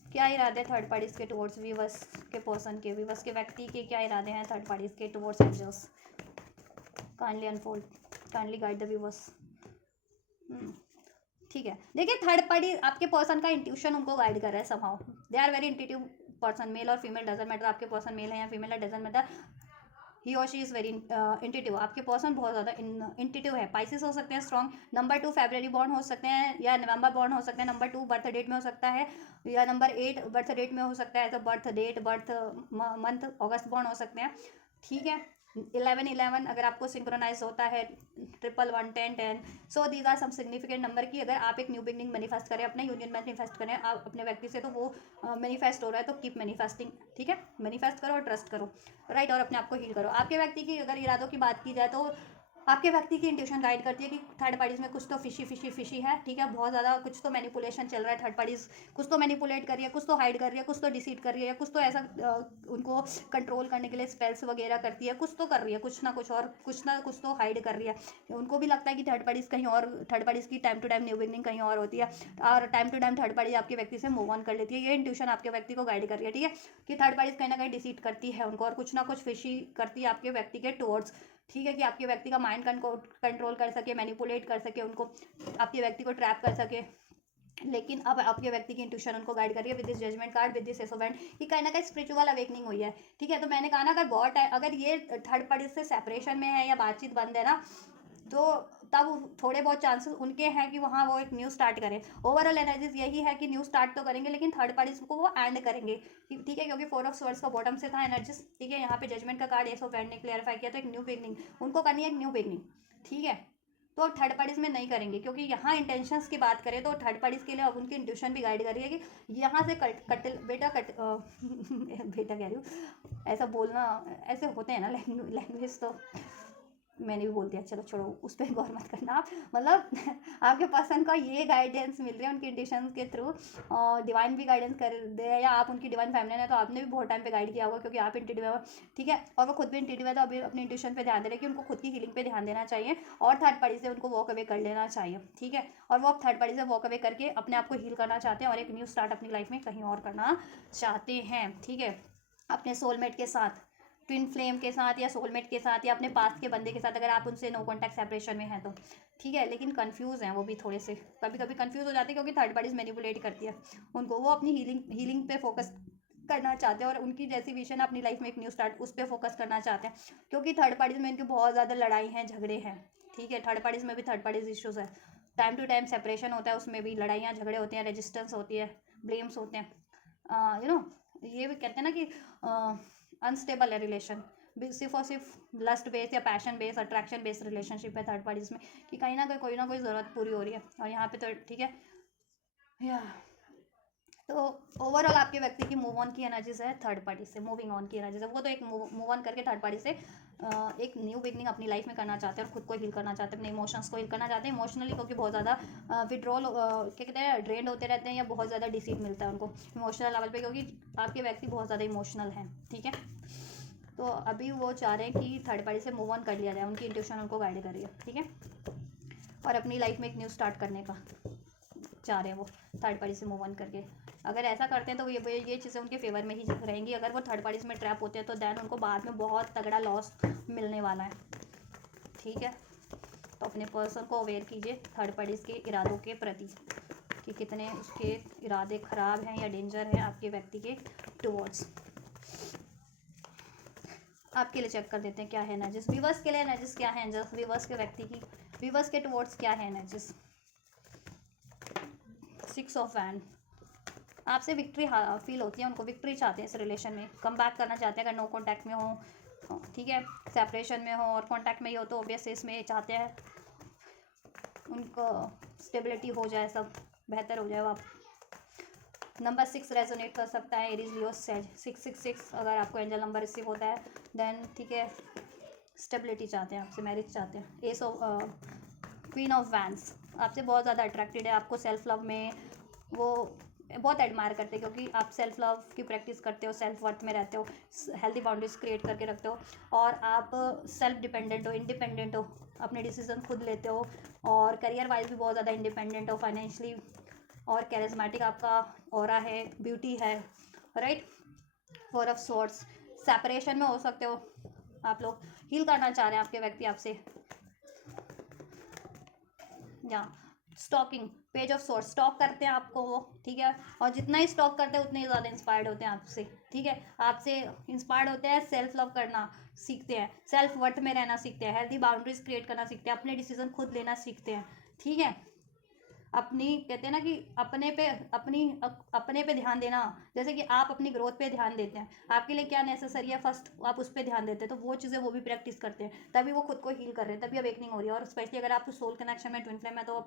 क्या इरादे थर्ड पार्टीज के टुवर्ड्स व्यूवर्स के पर्सन के, व्यूवर्स के व्यक्ति के क्या इरादे हैं थर्ड पार्टीज के towards angels, kindly unfold, kindly guide the viewers. ठीक है, देखिए थर्ड पार्टी आपके पर्सन का इंट्यूशन उनको गाइड कर रहा है somehow, they are very intuitive person, male और फीमेल डजंट मैटर, आपके पर्सन मेल है या फीमेल है डजंट मैटर, ही और शी इज़ वेरी इंट्यूटिव, आपके पर्सन बहुत ज़्यादा इंट्यूटिव है। पाइसिस हो सकते हैं स्ट्रॉन्ग, नंबर 2 फरवरी बॉर्न हो सकते हैं या नवंबर बॉर्न हो सकते हैं, नंबर 2 बर्थ डेट में हो सकता है या नंबर 8 बर्थ डेट में हो सकता है, तो बर्थ डेट बर्थ मंथ अगस्त बॉर्न हो सकते हैं, ठीक है। 11 अगर आपको सिंक्रोनाइज होता है, 111 10 10, so these are some significant number की अगर आप एक न्यू बिगनिंग मैनिफेस्ट करें, अपने यूनियन मैनिफेस्ट करें आप अपने व्यक्ति से, तो वो मैनिफेस्ट हो रहा है, तो कीप मैनिफेस्टिंग, ठीक है। मैनिफेस्ट करो और ट्रस्ट करो, राइट, और अपने आप को हील करो। आपके व्यक्ति की अगर इरादों की बात की जाए तो आपके व्यक्ति की इंट्यूशन गाइड करती है कि थर्ड पार्टीज में कुछ तो फिशी है, ठीक है, बहुत ज़्यादा कुछ तो मैनिपुलेशन चल रहा है, थर्ड पार्टीज कुछ तो मैनिपुलेट कर रही है, कुछ तो हाइड कर रही है, कुछ तो डिसीट कर रही है, कुछ तो ऐसा उनको कंट्रोल करने के लिए स्पेल्स वगैरह करती है, कुछ तो कर रही है, कुछ ना कुछ तो हाइड कर रही है। उनको भी लगता है कि थर्ड पार्टीज कहीं और, थर्ड पार्टीज की time to time new beginning कहीं और होती है और time to time third party आपके व्यक्ति से मूव ऑन कर लेती है। ये इंट्यूशन आपके व्यक्ति को गाइड कर रही है, ठीक है, कि थर्ड पार्टीज कहीं ना कहीं डिसीट करती है उनको और कुछ ना कुछ फिशी करती है आपके व्यक्ति के टुवर्ड्स, ठीक है, कि आपके व्यक्ति का माइंड कंट्रोल कर सके, मैनिपुलेट कर सके उनको, आपके व्यक्ति को ट्रैप कर सके। लेकिन अब आपके व्यक्ति की इंट्यूशन उनको गाइड कर रही है with this judgement card, with this ace of wands, कि कहीं ना कहीं स्पिरिचुअल अवेकनिंग हुई है, ठीक है। तो मैंने कहा ना अगर बहुत टाइम अगर ये थर्ड पार्टी से सेपरेशन में है या बातचीत बंद है ना, तो तब थोड़े बहुत चांसेस उनके हैं कि वहाँ वो एक न्यू स्टार्ट करें। ओवरऑल एनर्जीज यही है कि न्यू स्टार्ट तो करेंगे लेकिन थर्ड पार्टीज को वो एंड करेंगे, ठीक है, क्योंकि 4 ऑफ स्वर्ड्स का बॉटम से था एनर्जीज, ठीक है। यहाँ पे जजमेंट का कार्ड एस ऑफ एंड ने क्लियरिफाई किया, तो एक न्यू बिगनिंग उनको करनी है, एक न्यू बिगनिंग, ठीक है। तो थर्ड पार्टीज में नहीं करेंगे, क्योंकि यहाँ इंटेंशंस की बात करें तो थर्ड पार्टीज के लिए अब उनकी इंट्यूशन भी गाइड कर रही है कि यहाँ से बेटा बेटा कह रही हूँ, ऐसा बोलना ऐसे होते हैं ना लैंग्वेज, तो मैंने भी बोल दिया, चलो छोड़ो उस पर गौर मत करना आप, मतलब आपके पर्सन का ये गाइडेंस मिल रही है उनकी इंट्यूशन के थ्रू, डिवाइन भी गाइडेंस कर दे, या आप उनकी डिवाइन फैमिली है तो आपने भी बहुत टाइम पे गाइड किया होगा क्योंकि आप इंट्यूटिव है, ठीक है, और वो खुद भी इंट्यूटिव है, तो अभी अपनी इंट्यूशन पे ध्यान दे रहे कि उनको खुद की हीलिंग पे ध्यान देना चाहिए और थर्ड पार्टी से उनको वॉक अवे कर लेना चाहिए, ठीक है। और वो अब थर्ड पार्टी से वॉक अवे करके अपने आप को हील करना चाहते हैं और एक न्यू स्टार्ट अपनी लाइफ में कहीं और करना चाहते हैं, ठीक है, अपने सोलमेट के साथ, ट्विन फ्लेम के साथ या सोलमेट के साथ या अपने पास के बंदे के साथ, अगर आप उनसे नो कॉन्टैक्ट सेपरेशन में हैं तो, ठीक है। लेकिन कंफ्यूज हैं वो भी थोड़े से, कभी कभी कंफ्यूज हो जाते हैं क्योंकि थर्ड पार्टीज मैनिपुलेट करती है उनको, वो अपनी हीलिंग पे फोकस करना चाहते हैं और उनकी जैसी विजन है अपनी लाइफ में एक न्यू स्टार्ट, उस पर फोकस करना चाहते हैं, क्योंकि थर्ड पार्टीज में इनकी बहुत ज़्यादा लड़ाई हैं, झगड़े हैं, ठीक है। थर्ड पार्टीज में भी थर्ड पार्टीज इश्यूज है, टाइम टू टाइम सेपरेशन होता है, उसमें भी लड़ाइयाँ झगड़े होते हैं, रेजिस्टेंस होती है, ब्लेम्स होते हैं, ये भी कहते हैं ना कि अनस्टेबल है रिलेशन, सिर्फ और सिर्फ लस्ट बेस या passion base attraction based relationship है थर्ड पार्टीज में, कि कहीं ना कोई ज़रूरत पूरी हो रही है और यहाँ पे तो ठीक है या। तो ओवरऑल आपके व्यक्ति की मूव ऑन की एनर्जीज है थर्ड पार्टी से, मूविंग ऑन की एनर्जीज है, वो तो एक मूव ऑन करके थर्ड पार्टी से एक न्यू बिगनिंग अपनी लाइफ में करना चाहते हैं और खुद को हील करना चाहते हैं, अपने इमोशंस को हील करना चाहते हैं इमोशनली, क्योंकि बहुत ज़्यादा विड्रॉल क्या कहते हैं ड्रेंड होते रहते हैं या बहुत ज़्यादा डिसीट मिलता है उनको इमोशनल लेवल पे, क्योंकि आपके व्यक्ति बहुत ज़्यादा इमोशनल हैं, ठीक है। तो अभी वो चाह रहे हैं कि थर्ड पार्टी से मूव ऑन कर लिया जाए, उनकी इंट्यूशन उनको गाइड कर रही है, ठीक है, और अपनी लाइफ में एक न्यू स्टार्ट करने का चाह रहे हैं वो थर्ड पार्टी से मूव ऑन करके, अगर ऐसा करते हैं तो ये चीज़ें उनके फेवर में ही रहेंगी। अगर वो थर्ड पार्टीज में ट्रैप होते हैं तो दैन उनको बाद में बहुत तगड़ा लॉस मिलने वाला है, ठीक है। तो अपने पर्सन को अवेयर कीजिए थर्ड पार्टीज के इरादों के प्रति कि कितने उसके इरादे ख़राब हैं या डेंजर है आपके व्यक्ति के टुवर्ड्स। आपके लिए चेक कर देते हैं क्या है एनर्जीज, व्यूअर्स के लिए एनर्जीज क्या है एंजल्स, व्यूअर्स के व्यक्ति की, व्यूअर्स के टुवर्ड्स क्या है एनर्जीज। 6 ऑफ वैंड, आपसे विक्ट्री फील होती है, उनको विक्ट्री चाहते हैं इस रिलेशन में, कम बैक करना चाहते हैं। अगर नो कॉन्टैक्ट में हो, ठीक है, सेपरेशन में हो और कॉन्टैक्ट में ही हो तो ऑब्वियस इसमें चाहते हैं उनको स्टेबिलिटी हो जाए, सब बेहतर हो जाए। आप नंबर 6 रेजोनेट कर सकता है एरीज लियो सेज 666 अगर आपको एंजल नंबर रिसीव होता है देन, ठीक है, स्टेबिलिटी चाहते हैं आपसे, मैरिज चाहते हैं। S of queen of wands, आपसे बहुत ज़्यादा अट्रैक्टेड है, आपको सेल्फ लव में वो बहुत एडमायर करते हैं क्योंकि आप सेल्फ लव की प्रैक्टिस करते हो, सेल्फ वर्थ में रहते हो, हेल्दी बाउंड्रीज क्रिएट करके रखते हो और आप सेल्फ डिपेंडेंट हो, इंडिपेंडेंट हो, अपने डिसीजन खुद लेते हो और करियर वाइज भी बहुत ज़्यादा इंडिपेंडेंट हो, फाइनेंशियली और कैरिज्मेटिक आपका ऑरा है, ब्यूटी है, राइट। 4 ऑफ स्वॉर्ड्स, सेपरेशन में हो सकते हो आप लोग, हील करना चाह रहे हैं आपके व्यक्ति आपसे, या stalking, page of swords, stalk करते हैं आपको वो, ठीक है, और जितना ही स्टॉक करते हैं उतने ही ज़्यादा इंस्पायर्ड होते हैं आपसे, ठीक है, आपसे इंस्पायर्ड होते हैं, सेल्फ लव करना सीखते हैं, सेल्फ वर्थ में रहना सीखते हैं, हेल्दी बाउंड्रीज क्रिएट करना सीखते हैं, अपने डिसीजन खुद लेना सीखते हैं, ठीक है। अपनी कहते हैं ना कि अपने पे ध्यान देना, जैसे कि आप अपनी ग्रोथ पे ध्यान देते हैं, आपके लिए क्या नेसेसरी है फर्स्ट आप उस पर ध्यान देते हैं, तो वो चीज़ें वो भी प्रैक्टिस करते हैं, तभी वो खुद को हील कर रहे हैं, तभी अवेकनिंग हो रही है। और स्पेशली अगर आप सोल कनेक्शन में ट्विन फ्लेम है तो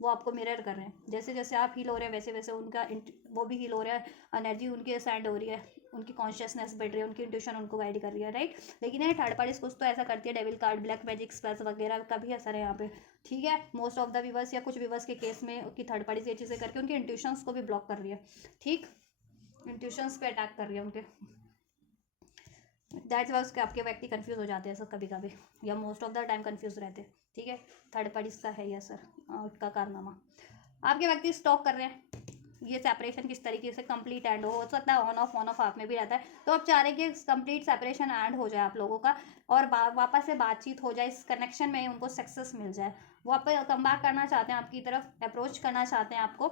वो आपको मिरर कर रहे हैं, जैसे जैसे आप हील हो रहे हैं वैसे वैसे उनका वो भी हील हो रहा है, एनर्जी उनके साइड हो रही है, उनकी कॉन्शियसनेस बढ़ रही है, उनकी इंट्यूशन उनको गाइड कर रही है, राइट। लेकिन ये थर्ड पार्टीज कुछ तो ऐसा करती है, devil card, black magic spells वगैरह का भी असर है यहाँ पे, ठीक है। मोस्ट ऑफ द व्यूवर्स या कुछ व्यूवर्स के केस में कि थर्ड पार्टीज ये चीज़ें करके उनके इंट्यूशंस को भी ब्लॉक कर रही है, ठीक, इंट्यूशंस पे अटैक कर रही है उनके, दैट्स वाई उसके आपके व्यक्ति कंफ्यूज हो जाते हैं सर कभी कभी, या most of the time confuse रहते हैं, ठीक है। थर्ड पार्टीज का है यह सर उसका कारनामा, आपके व्यक्ति स्टॉक कर रहे हैं। ये सेपरेशन किस तरीके से कंप्लीट एंड हो सकता है, ऑन ऑफ आप में भी रहता है, तो आप चाह रहे हैं कि कंप्लीट सेपरेशन एंड हो जाए आप लोगों का और वापस से बातचीत हो जाए, इस कनेक्शन में उनको सक्सेस मिल जाए, वो आप कम बैक करना चाहते हैं, आपकी तरफ अप्रोच करना चाहते हैं, आपको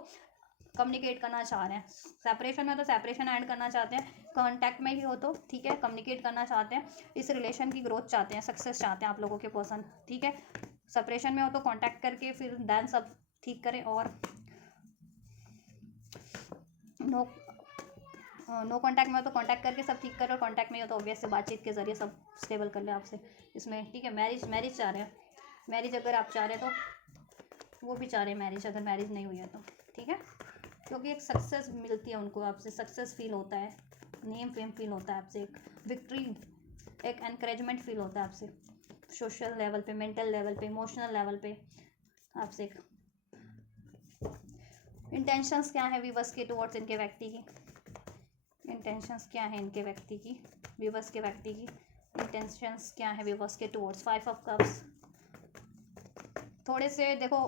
कम्युनिकेट करना चाह रहे हैं। सेपरेशन में तो सेपरेशन एंड करना चाहते हैं, कांटेक्ट में ही हो तो ठीक है, कम्युनिकेट करना चाहते हैं, इस रिलेशन की ग्रोथ चाहते हैं, सक्सेस चाहते हैं आप लोगों के पर्सन, ठीक है। सेपरेशन में हो तो कांटेक्ट करके फिर दैन सब ठीक करें, और नो कांटेक्ट में हो तो कांटेक्ट करके सब ठीक करें, और कांटेक्ट में हो तो ऑब्वियस से बातचीत के जरिए सब स्टेबल कर ले आपसे इसमें, ठीक है। मैरिज चाह रहे हैं, मैरिज अगर आप चाह रहे हैं तो वो भी चाह रहे हैं मैरिज, अगर मैरिज नहीं हुई है तो, ठीक है, क्योंकि एक सक्सेस मिलती है उनको आपसे, सक्सेस फील होता है, नेम फेम फील होता है आपसे, एक विक्ट्री, एक एनकरेजमेंट फील होता है आपसे, सोशल लेवल पे, मेंटल लेवल पे, इमोशनल लेवल पे आपसे एक इंटेंशंस क्या है व्यूवर्स के टुवर्ड्स इनके व्यक्ति की, इंटेंशंस क्या है इनके व्यक्ति की, व्यूवर्स के व्यक्ति की इंटेंशंस क्या है व्यूवर्स के टुवर्ड्स। 5 ऑफ कप्स, थोड़े से देखो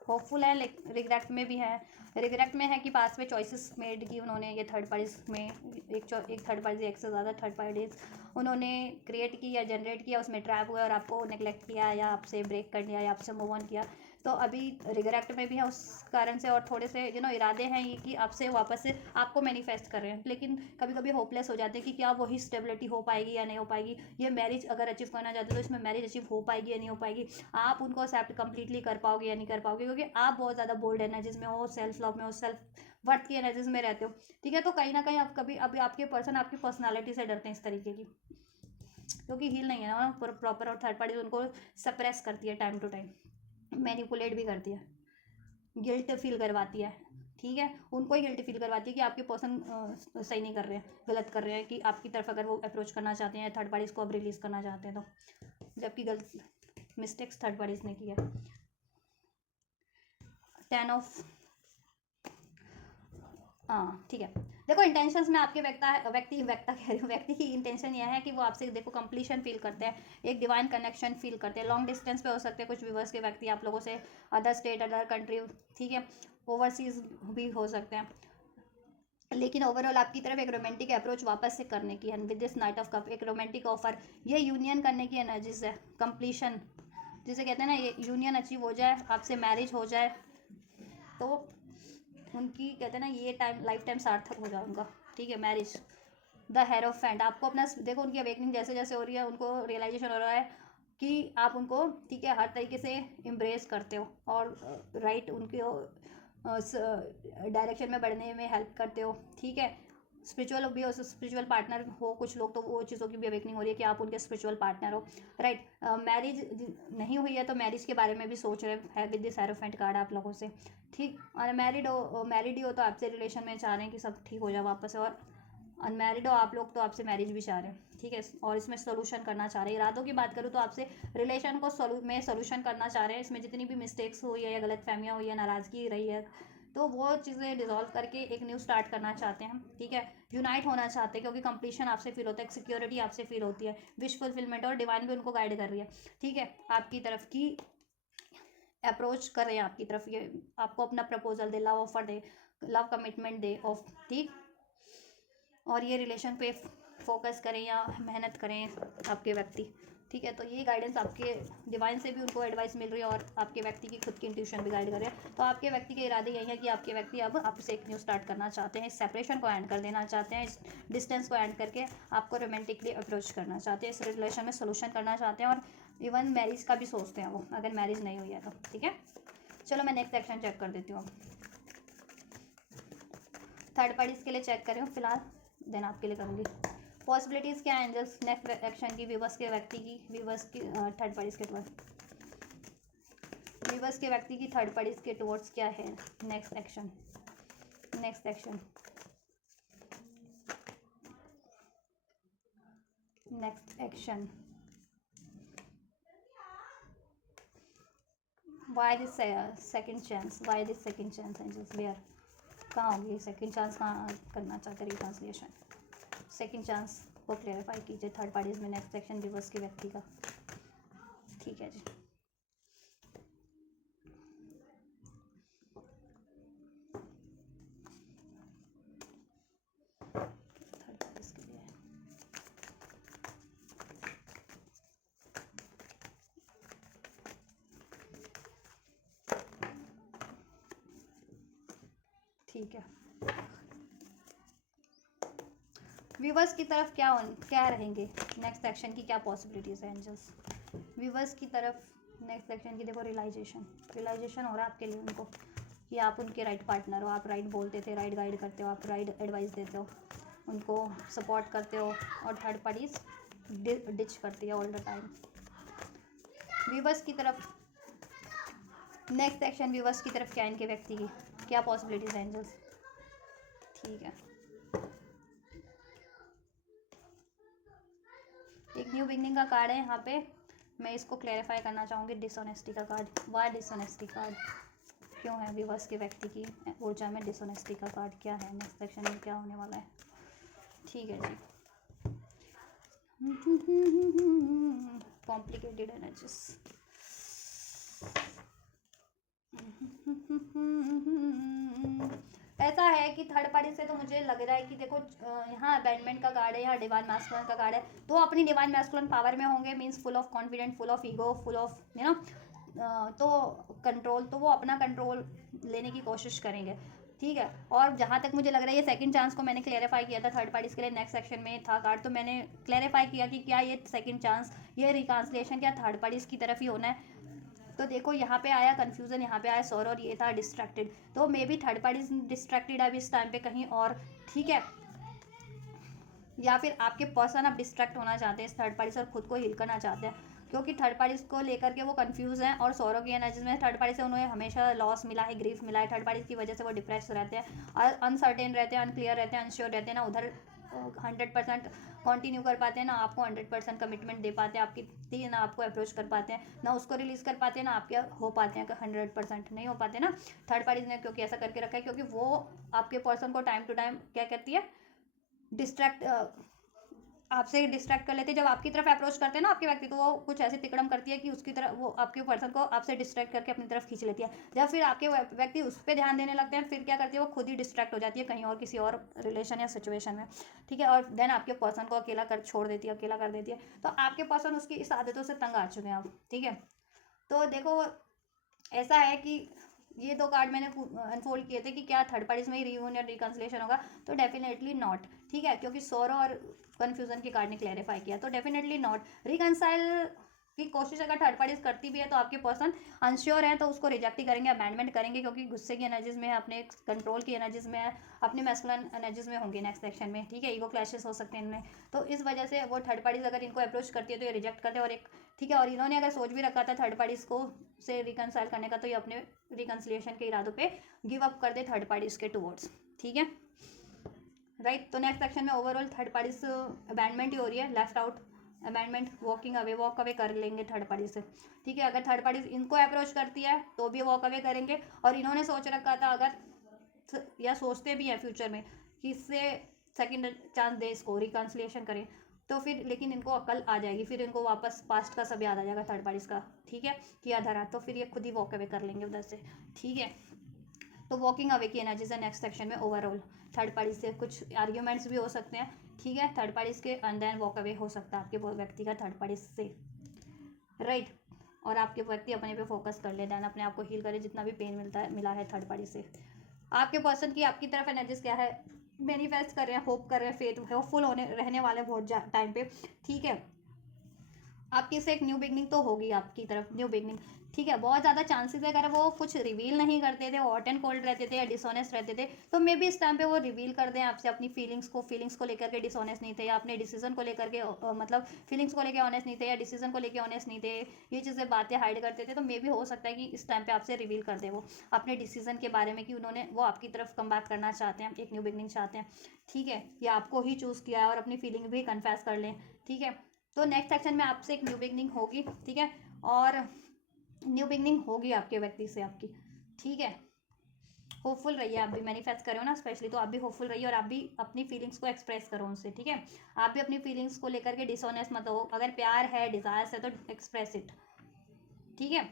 होपफुल है, रिग्रेट में भी है, रिग्रेट में है कि पास में चॉइसेस मेड की उन्होंने, ये थर्ड पार्टीज में एक थर्ड पार्टी, एक से ज़्यादा थर्ड पार्टीज उन्होंने क्रिएट की या जनरेट किया, उसमें ट्रैप हुआ और आपको नेगलेक्ट किया या आपसे ब्रेक कर दिया या आपसे मूव ऑन किया, तो अभी रिग्रेट में भी है उस कारण से, और थोड़े से इरादे हैं ये कि आपसे वापस से आपको मैनिफेस्ट कर रहे हैं, लेकिन कभी कभी होपलेस हो जाते हैं कि क्या वही स्टेबिलिटी हो पाएगी या नहीं हो पाएगी, ये मैरिज अगर अचीव करना चाहते हो तो इसमें मैरिज अचीव हो पाएगी या नहीं हो पाएगी, आप उनको एक्सेप्ट कंप्लीटली कर पाओगे या नहीं कर पाओगे, क्योंकि आप बहुत ज़्यादा बोल्ड एनर्जीज में हो, सेल्फ लव में हो, सेल्फ वर्थ की एनर्जीज में रहते हो, ठीक है। तो कहीं ना कहीं आप कभी अभी आपके पर्सन आपकी पर्सनालिटी से डरते हैं इस तरीके की, क्योंकि हील नहीं है ना प्रॉपर, और थर्ड पार्टी उनको सप्रेस करती है टाइम टू टाइम, मैनिपुलेट भी करती है, गिल्ट फील करवाती है, ठीक है, उनको ही गिल्ट फील करवाती है कि आपके पर्सन सही नहीं कर रहे हैं, गलत कर रहे हैं, कि आपकी तरफ अगर वो अप्रोच करना चाहते हैं थर्ड पार्टीज को अब रिलीज़ करना चाहते हैं तो, जबकि गलत मिस्टेक्स थर्ड पार्टीज ने की है। 10 ऑफ, हाँ ठीक है, देखो इंटेंशंस में आपके व्यक्ति की इंटेंशन यह है कि वो आपसे देखो कंप्लीशन फील करते हैं, एक डिवाइन कनेक्शन फील करते हैं, लॉन्ग डिस्टेंस पे हो सकते हैं कुछ व्यूवर्स के व्यक्ति आप लोगों से, अदर स्टेट, अदर कंट्री, ठीक है, ओवरसीज भी हो सकते हैं, लेकिन ओवरऑल आपकी तरफ एक रोमांटिक अप्रोच वापस से करने की है with this night of cup, एक रोमांटिक ऑफर, ये यूनियन करने की एनर्जीज है, कंप्लीशन जिसे कहते हैं ना, ये यूनियन अचीव हो जाए, आपसे मैरिज हो जाए, तो उनकी कहते हैं ना ये टाइम लाइफ टाइम सार्थक हो जाए उनका, ठीक है। मैरिज, द हेरोफेंट, आपको अपना देखो उनकी अवेकनिंग जैसे जैसे हो रही है, उनको रियलाइजेशन हो रहा है कि आप उनको, ठीक है, हर तरीके से इम्ब्रेस करते हो और राइट उनके डायरेक्शन में बढ़ने में हेल्प करते हो, ठीक है। स्पिरिचुअल भी हो, स्पिरिचुअल पार्टनर हो कुछ लोग, तो वो चीज़ों की भी अवेकनिंग हो रही है कि आप उनके स्पिरिचुअल पार्टनर हो, राइट। मैरिज नहीं हुई है तो मैरिज के बारे में भी सोच रहे हैं विद दिस हेरोफेंट कार्ड आप लोगों से, ठीक। और मैरिड ही हो तो आपसे रिलेशन में चाह रहे हैं कि सब ठीक हो जाए वापस, और अनमैरिड हो आप लोग तो आपसे मैरिज भी चाह रहे हैं, ठीक है। और इसमें सोल्यूशन करना चाह रहे हैं, इरादों की बात करूँ तो आपसे रिलेशन को सोल्यूशन करना चाह रहे हैं, इसमें जितनी भी मिस्टेक्स हुई है या गलत फहमियाँ हुई है, नाराज़गी रही है, तो वो चीज़ें डिजॉल्व करके एक न्यू स्टार्ट करना चाहते हैं, ठीक है। यूनाइट होना चाहते हैं क्योंकि कंप्लीशन आपसे फील होता है, सिक्योरिटी आपसे फील होती है, विश फुलफिलमेंट, और डिवाइन भी उनको गाइड कर रही है, ठीक है। आपकी तरफ की अप्रोच कर रहे हैं आपकी तरफ, ये आपको अपना proposal they, love offer they, love commitment they of, ठीक। और ये रिलेशन पे फोकस करें या मेहनत करें आपके व्यक्ति, ठीक है। तो ये गाइडेंस आपके डिवाइन से भी उनको एडवाइस मिल रही है और आपके व्यक्ति की खुद की इंट्यूशन भी गाइड कर रहे हैं। तो आपके व्यक्ति के इरादे यही है कि आपके व्यक्ति अब आपसे एक न्यू स्टार्ट करना चाहते हैं, इस सेपरेशन को एंड कर देना चाहते हैं, इस डिस्टेंस को एंड करके आपको रोमांटिकली अप्रोच करना चाहते हैं, इस रिलेशन में सोल्यूशन करना चाहते हैं, और इवन मैरिज का भी सोचते हैं वो, अगर मैरिज नहीं हुई है तो, ठीक है। चलो मैं नेक्स्ट सेक्शन चेक कर देती हूँ। थर्ड पार्टीज के लिए चेक करें फिलहाल, देन आपके लिए करूँगी। पॉसिबिलिटीज़ क्या है एंजल्स नेक्स्ट एक्शन की, विवर्स के व्यक्ति की, विवर्स की थर्ड पार्टीज के टुवर्ड्स, विवर्स के व्यक्ति की थर्ड पार्टीज के टुवर्ड्स क्या है next action, next action, next action. Why this second chance, why this second chance angels, where, कहाँ होगी सेकेंड चांस, कहाँ करना चाहते हैं रिट्रांसलेशन, सेकेंड चांस को क्लेरिफाई कीजिए थर्ड पार्टीज में नेक्स्ट सेक्शन विवर्स के व्यक्ति का, ठीक है जी। थर्ड पार्टीज के लिए ठीक है। व्यूवर्स की तरफ क्या रहेंगे नेक्स्ट एक्शन की, क्या पॉसिबिलिटीज़ है एंजल्स व्यूवर्स की तरफ नेक्स्ट एक्शन की। देखो रियलाइजेशन हो रहा है आपके लिए उनको कि आप उनके राइट पार्टनर हो, आप राइट बोलते थे, राइट गाइड करते हो, आप राइट एडवाइस देते हो, उनको सपोर्ट करते हो, और थर्ड पार्टीज डिच करती है ऑल द टाइम। व्यूवर्स की तरफ नेक्स्ट एक्शन, व्यूवर्स की तरफ क्या इनके व्यक्ति की क्या पॉसिबिलिटीज़ है एंजल्स, ठीक है। एक न्यू बिगनिंग का कार्ड है यहाँ पे, मैं इसको क्लैरिफाई करना चाहूँगी। डिसऑनेस्टी का कार्ड, वाई डिसऑनेस्टी कार्ड क्यों है विवर्स के व्यक्ति की ऊर्जा में, डिसऑनेस्टी का कार्ड क्या है नेक्स्ट सेक्शन में, क्या होने वाला है, ठीक है जी। कॉम्प्लिकेटेड एनर्जीज, ऐसा है कि थर्ड पार्टी से तो मुझे लग रहा है कि देखो यहाँ अबैंडमेंट का कार्ड है, यहाँ डिवाइन मैस्कुलिन का कार्ड है, तो अपनी डिवाइन मैस्कुलिन पावर में होंगे, means full of confident, full of ego, full of you know, तो कंट्रोल, तो वो अपना कंट्रोल लेने की कोशिश करेंगे, ठीक है। और जहाँ तक मुझे लग रहा है ये सेकंड चांस को मैंने क्लेरिफाई किया था थर्ड पार्टीज के लिए, नेक्स्ट सेक्शन में था कार्ड, तो मैंने क्लेरिफाई किया कि क्या ये सेकंड चांस, ये रिकांसलेशन क्या थर्ड पार्टीज की तरफ ही होना है। तो देखो यहाँ पे आया कन्फ्यूज़न, यहाँ पे आया सॉरो, और ये था डिस्ट्रैक्टेड, तो may be third party distracted है अभी इस टाइम पे कहीं और, ठीक है। या फिर आपके पर्सन अब डिस्ट्रैक्ट होना चाहते हैं इस थर्ड पार्टी से और खुद को हील करना चाहते हैं, क्योंकि थर्ड पार्टी को लेकर के वो कंफ्यूज हैं, और सौरव की एनर्जी में थर्ड पार्टी से उन्हें हमेशा लॉस मिला है, ग्रीफ मिला है, थर्ड पार्टी की वजह से वो डिप्रेस रहते हैं और अनसर्टेन रहते हैं, अनक्लियर रहते हैं, अनश्योर रहते हैं, ना उधर 100% कंटिन्यू कर पाते हैं, ना आपको 100% कमिटमेंट दे पाते हैं आपकी, ना आपको अप्रोच कर पाते हैं, ना उसको रिलीज़ कर पाते हैं, ना आपके हो पाते हैं 100% नहीं हो पाते ना थर्ड पार्टीज ने, क्योंकि ऐसा करके रखा है, क्योंकि वो आपके पर्सन को टाइम टू टाइम क्या कहती है, डिस्ट्रैक्ट आपसे डिस्ट्रैक्ट कर लेते हैं। जब आपकी तरफ अप्रोच करते हैं ना आपके व्यक्ति, तो वो कुछ ऐसे तिकड़म करती है कि उसकी तरफ, वो आपके पर्सन को आपसे डिस्ट्रैक्ट करके अपनी तरफ खींच लेती है। जब फिर आपके व्यक्ति उस पर ध्यान देने लगते हैं, फिर क्या करती है, वो खुद ही डिस्ट्रैक्ट हो जाती है कहीं और, किसी और रिलेशन या सिचुएशन में, ठीक है। और देन आपके पर्सन को अकेला कर छोड़ देती है, अकेला कर देती है। तो आपके पर्सन उसकी इस आदतों से तंग आ चुके हैं अब, ठीक है। तो देखो ऐसा है कि ये दो कार्ड मैंने अनफोल्ड किए थे कि क्या थर्ड पार्टीज में ही रियूनियन रिकंसिलेशन होगा, तो डेफिनेटली नॉट, ठीक है, क्योंकि सोरो और कन्फ्यूजन के कार्ड ने क्लैरिफाई किया, तो डेफिनेटली नॉट। रिकंसाइल की कोशिश अगर थर्ड पार्टीज करती भी है तो आपके पर्सन अनश्योर है, तो उसको रिजेक्ट ही करेंगे, अबैंडमेंट करेंगे, क्योंकि गुस्से की एनर्जीज में है, अपने कंट्रोल की एनर्जीज में है, अपने मैस्कुलिन एनर्जीज में होंगे नेक्स्ट सेक्शन में, ठीक है। ईगो क्लैशेस हो सकते हैं इनमें, तो इस वजह से वो थर्ड पार्टीज अगर इनको अप्रोच करती है तो ये रिजेक्ट करते हैं, और एक, ठीक है। और इन्होंने अगर सोच भी रखा था थर्ड पार्टीज को से रिकंसाइल करने का, तो ये अपने रिकंसिलिएशन के इरादों पे गिव अप कर दे थर्ड पार्टीज के टुवर्ड्स, ठीक है, राइट। तो नेक्स्ट सेक्शन में ओवरऑल थर्ड पार्टीज अबैंडमेंट ही हो रही है, left out, abandonment, walking away, walk away कर लेंगे थर्ड पार्टी से, ठीक है। अगर थर्ड पार्टी इनको अप्रोच करती है तो भी वॉक अवे करेंगे, और इन्होंने सोच रखा था अगर, या सोचते भी हैं फ्यूचर में कि इससे सेकेंड चांस दे, इसको रिकंसिलिएशन करें, तो फिर लेकिन इनको अकल आ जाएगी, फिर इनको वापस पास्ट का सब याद आ जाएगा थर्ड पार्टीज का, ठीक है, किया धरा, तो फिर ये खुद ही वॉक अवे कर लेंगे उधर से, ठीक है। तो वॉकिंग अवे की एनर्जीज है नेक्स्ट सेक्शन में ओवरऑल। थर्ड पार्टी से कुछ आर्ग्यूमेंट्स भी हो सकते हैं, ठीक है, थर्ड पार्टीज के, एंड देन वॉक अवे हो सकता है आपके व्यक्ति का थर्ड पार्टी से, राइट। और आपके व्यक्ति अपने पे फोकस कर ले, देन अपने आप को हील करे, जितना भी पेन मिला है थर्ड पार्टी से। आपके पर्सन की आपकी तरफ एनर्जीज क्या है, मैनिफेस्ट कर रहे हैं, होप कर रहे हैं, फेथ होपफुल होने रहने वाले बहुत टाइम पे, ठीक है। आपकी से एक न्यू बिगनिंग तो होगी आपकी तरफ, न्यू बिगनिंग, ठीक है। बहुत ज़्यादा चांसेस है, अगर वो कुछ रिवील नहीं करते थे, हॉट एंड कोल्ड रहते थे या डिसऑनेस्ट रहते थे, तो मे बी इस टाइम पे वो रिवील कर दें आपसे अपनी फीलिंग्स को लेकर के डिसऑनेस्ट नहीं थे, या अपने डिसीजन को लेकर के मतलब फीलिंग्स को लेकर ऑनेस्ट नहीं थे, या डिसीजन को लेकर ऑनेस्ट नहीं थे, ये चीज़ें बातें हाइड करते थे, तो मे बी हो सकता है कि इस टाइम पे आपसे रिवील कर दे वो अपने डिसीजन के बारे में, कि उन्होंने वो आपकी तरफ कम बैक करना चाहते हैं, एक न्यू बिगनिंग चाहते हैं, ठीक है, या आपको ही चूज़ किया है और अपनी फीलिंग भी कन्फेस कर लें, ठीक है। तो नेक्स्ट सेक्शन में आपसे एक न्यू बिगनिंग होगी, ठीक है, और न्यू बिगनिंग होगी आपके व्यक्ति से आपकी, ठीक है। होपफुल रहिए, आप भी मैनिफेस्ट करो ना स्पेशली, तो आप भी होपफुल रहिए, और आप भी अपनी फीलिंग्स को एक्सप्रेस करो उनसे, ठीक है। आप भी अपनी फीलिंग्स को लेकर के डिसऑनेस्ट मत हो, अगर प्यार है, डिजायर्स है, तो एक्सप्रेस इट, ठीक है।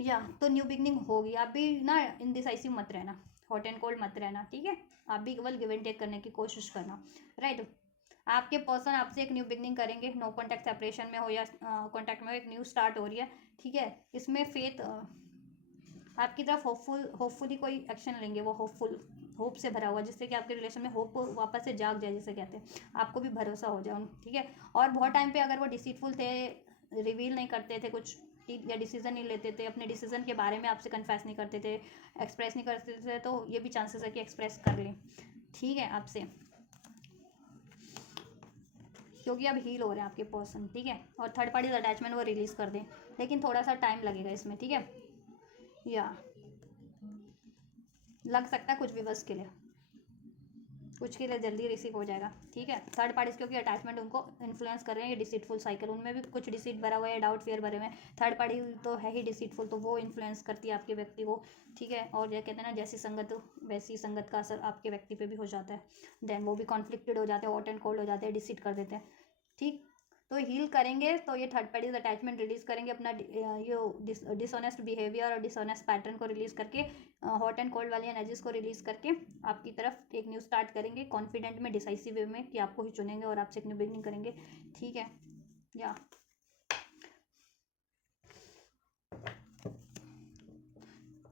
या तो न्यू बिगनिंग होगी, आप भी ना इनडिसाइसिव मत रहना, हॉट एंड कोल्ड मत रहना, ठीक है। आप भी केवल गिव एंड टेक करने की कोशिश करना, राइट। आपके पर्सन आपसे एक न्यू बिगनिंग करेंगे, नो कॉन्टैक्ट सेपरेशन में हो या कॉन्टैक्ट में हो, एक न्यू स्टार्ट हो रही है, ठीक है। इसमें फेथ आपकी तरफ होपफुली कोई एक्शन लेंगे, वो होप से भरा हुआ, जिससे कि आपके रिलेशन में होप वापस से जाग जाए, जिसे कहते हैं, आपको भी भरोसा हो जाए, ठीक है। और बहुत टाइम पे अगर वो डिसीटफुल थे, रिवील नहीं करते थे कुछ, या डिसीजन नहीं लेते थे, अपने डिसीजन के बारे में आपसे कन्फेस नहीं करते थे, एक्सप्रेस नहीं करते थे, तो ये भी चांसेस है कि एक्सप्रेस कर लें, ठीक है, आपसे, क्योंकि अब हील हो रहे हैं आपके पर्सन, ठीक है। और थर्ड पार्टीज अटैचमेंट वो रिलीज कर दें, लेकिन थोड़ा सा टाइम लगेगा इसमें, ठीक है, या लग सकता है कुछ भी, बस के लिए कुछ के लिए जल्दी रिसीव हो जाएगा, ठीक है। थर्ड पार्टीज क्योंकि अटैचमेंट उनको इन्फ्लुएंस कर रहे हैं, ये डिसीटफुल साइकिल, उनमें भी कुछ डिसीट भरा हुआ है, डाउट फियर भरे हुए हैं, थर्ड पार्टी तो है ही डिसीटफुल, तो वो इन्फ्लुएंस करती है आपके व्यक्ति को, ठीक है। और ये कहते हैं ना, जैसी संगत वैसी संगत का असर आपके व्यक्ति पे भी हो जाता है, देन वो भी कॉन्फ्लिक्टेड हो जाते हैं, हॉट एंड कोल्ड हो जाते हैं, डिसीट कर देते हैं, ठीक। तो हील करेंगे तो ये थर्ड पार्टीज अटैचमेंट रिलीज करेंगे, अपना ये डिसऑनेस्ट बिहेवियर और डिसऑनेस्ट पैटर्न को रिलीज करके, हॉट एंड कोल्ड वाली एनर्जीज को रिलीज करके आपकी तरफ एक न्यू स्टार्ट करेंगे, कॉन्फिडेंट में, डिसाइसिव वे में, कि आपको ही चुनेंगे और आपसे एक न्यू बिगनिंग करेंगे, ठीक है।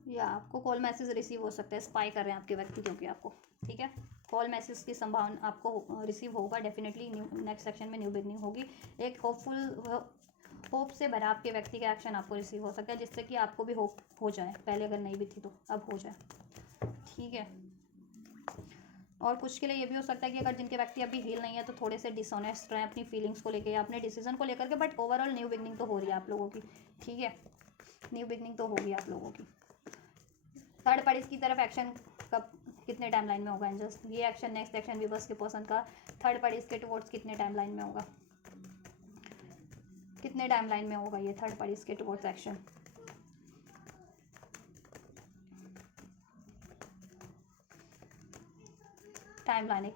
या आपको कॉल मैसेज रिसीव हो सकता है, स्पाई कर रहे हैं आपके व्यक्ति क्योंकि आपको, ठीक है। कॉल मैसेज की संभावना आपको रिसीव होगा डेफिनेटली, नेक्स्ट सेक्शन में न्यू बिगनिंग होगी, एक होप से भरा आपके व्यक्ति का एक्शन आपको रिसीव हो सकता है, जिससे कि आपको भी होप हो जाए, पहले अगर नहीं भी थी तो अब हो जाए, ठीक है। और कुछ के लिए ये भी हो सकता है कि अगर जिनके व्यक्ति अभी हील नहीं है, तो थोड़े से डिसऑनेस्ट रहें अपनी फीलिंग्स को लेकर या अपने डिसीजन को लेकर के, बट ओवरऑल न्यू बिगनिंग तो हो रही है आप लोगों की, ठीक है, न्यू बिगनिंग तो होगी आप लोगों की। थर्ड पार्टीज की तरफ एक्शन कब, कितने टाइम लाइन में होगा एंजल्स, ये एक्शन नेक्स्ट एक्शन व्यूवर्स के पर्सन का थर्ड पार्टीज के टुवर्ड्स कितने टाइम लाइन में होगा, कितने टाइम लाइन में होगा ये थर्ड पार्टीज के towards action, timeline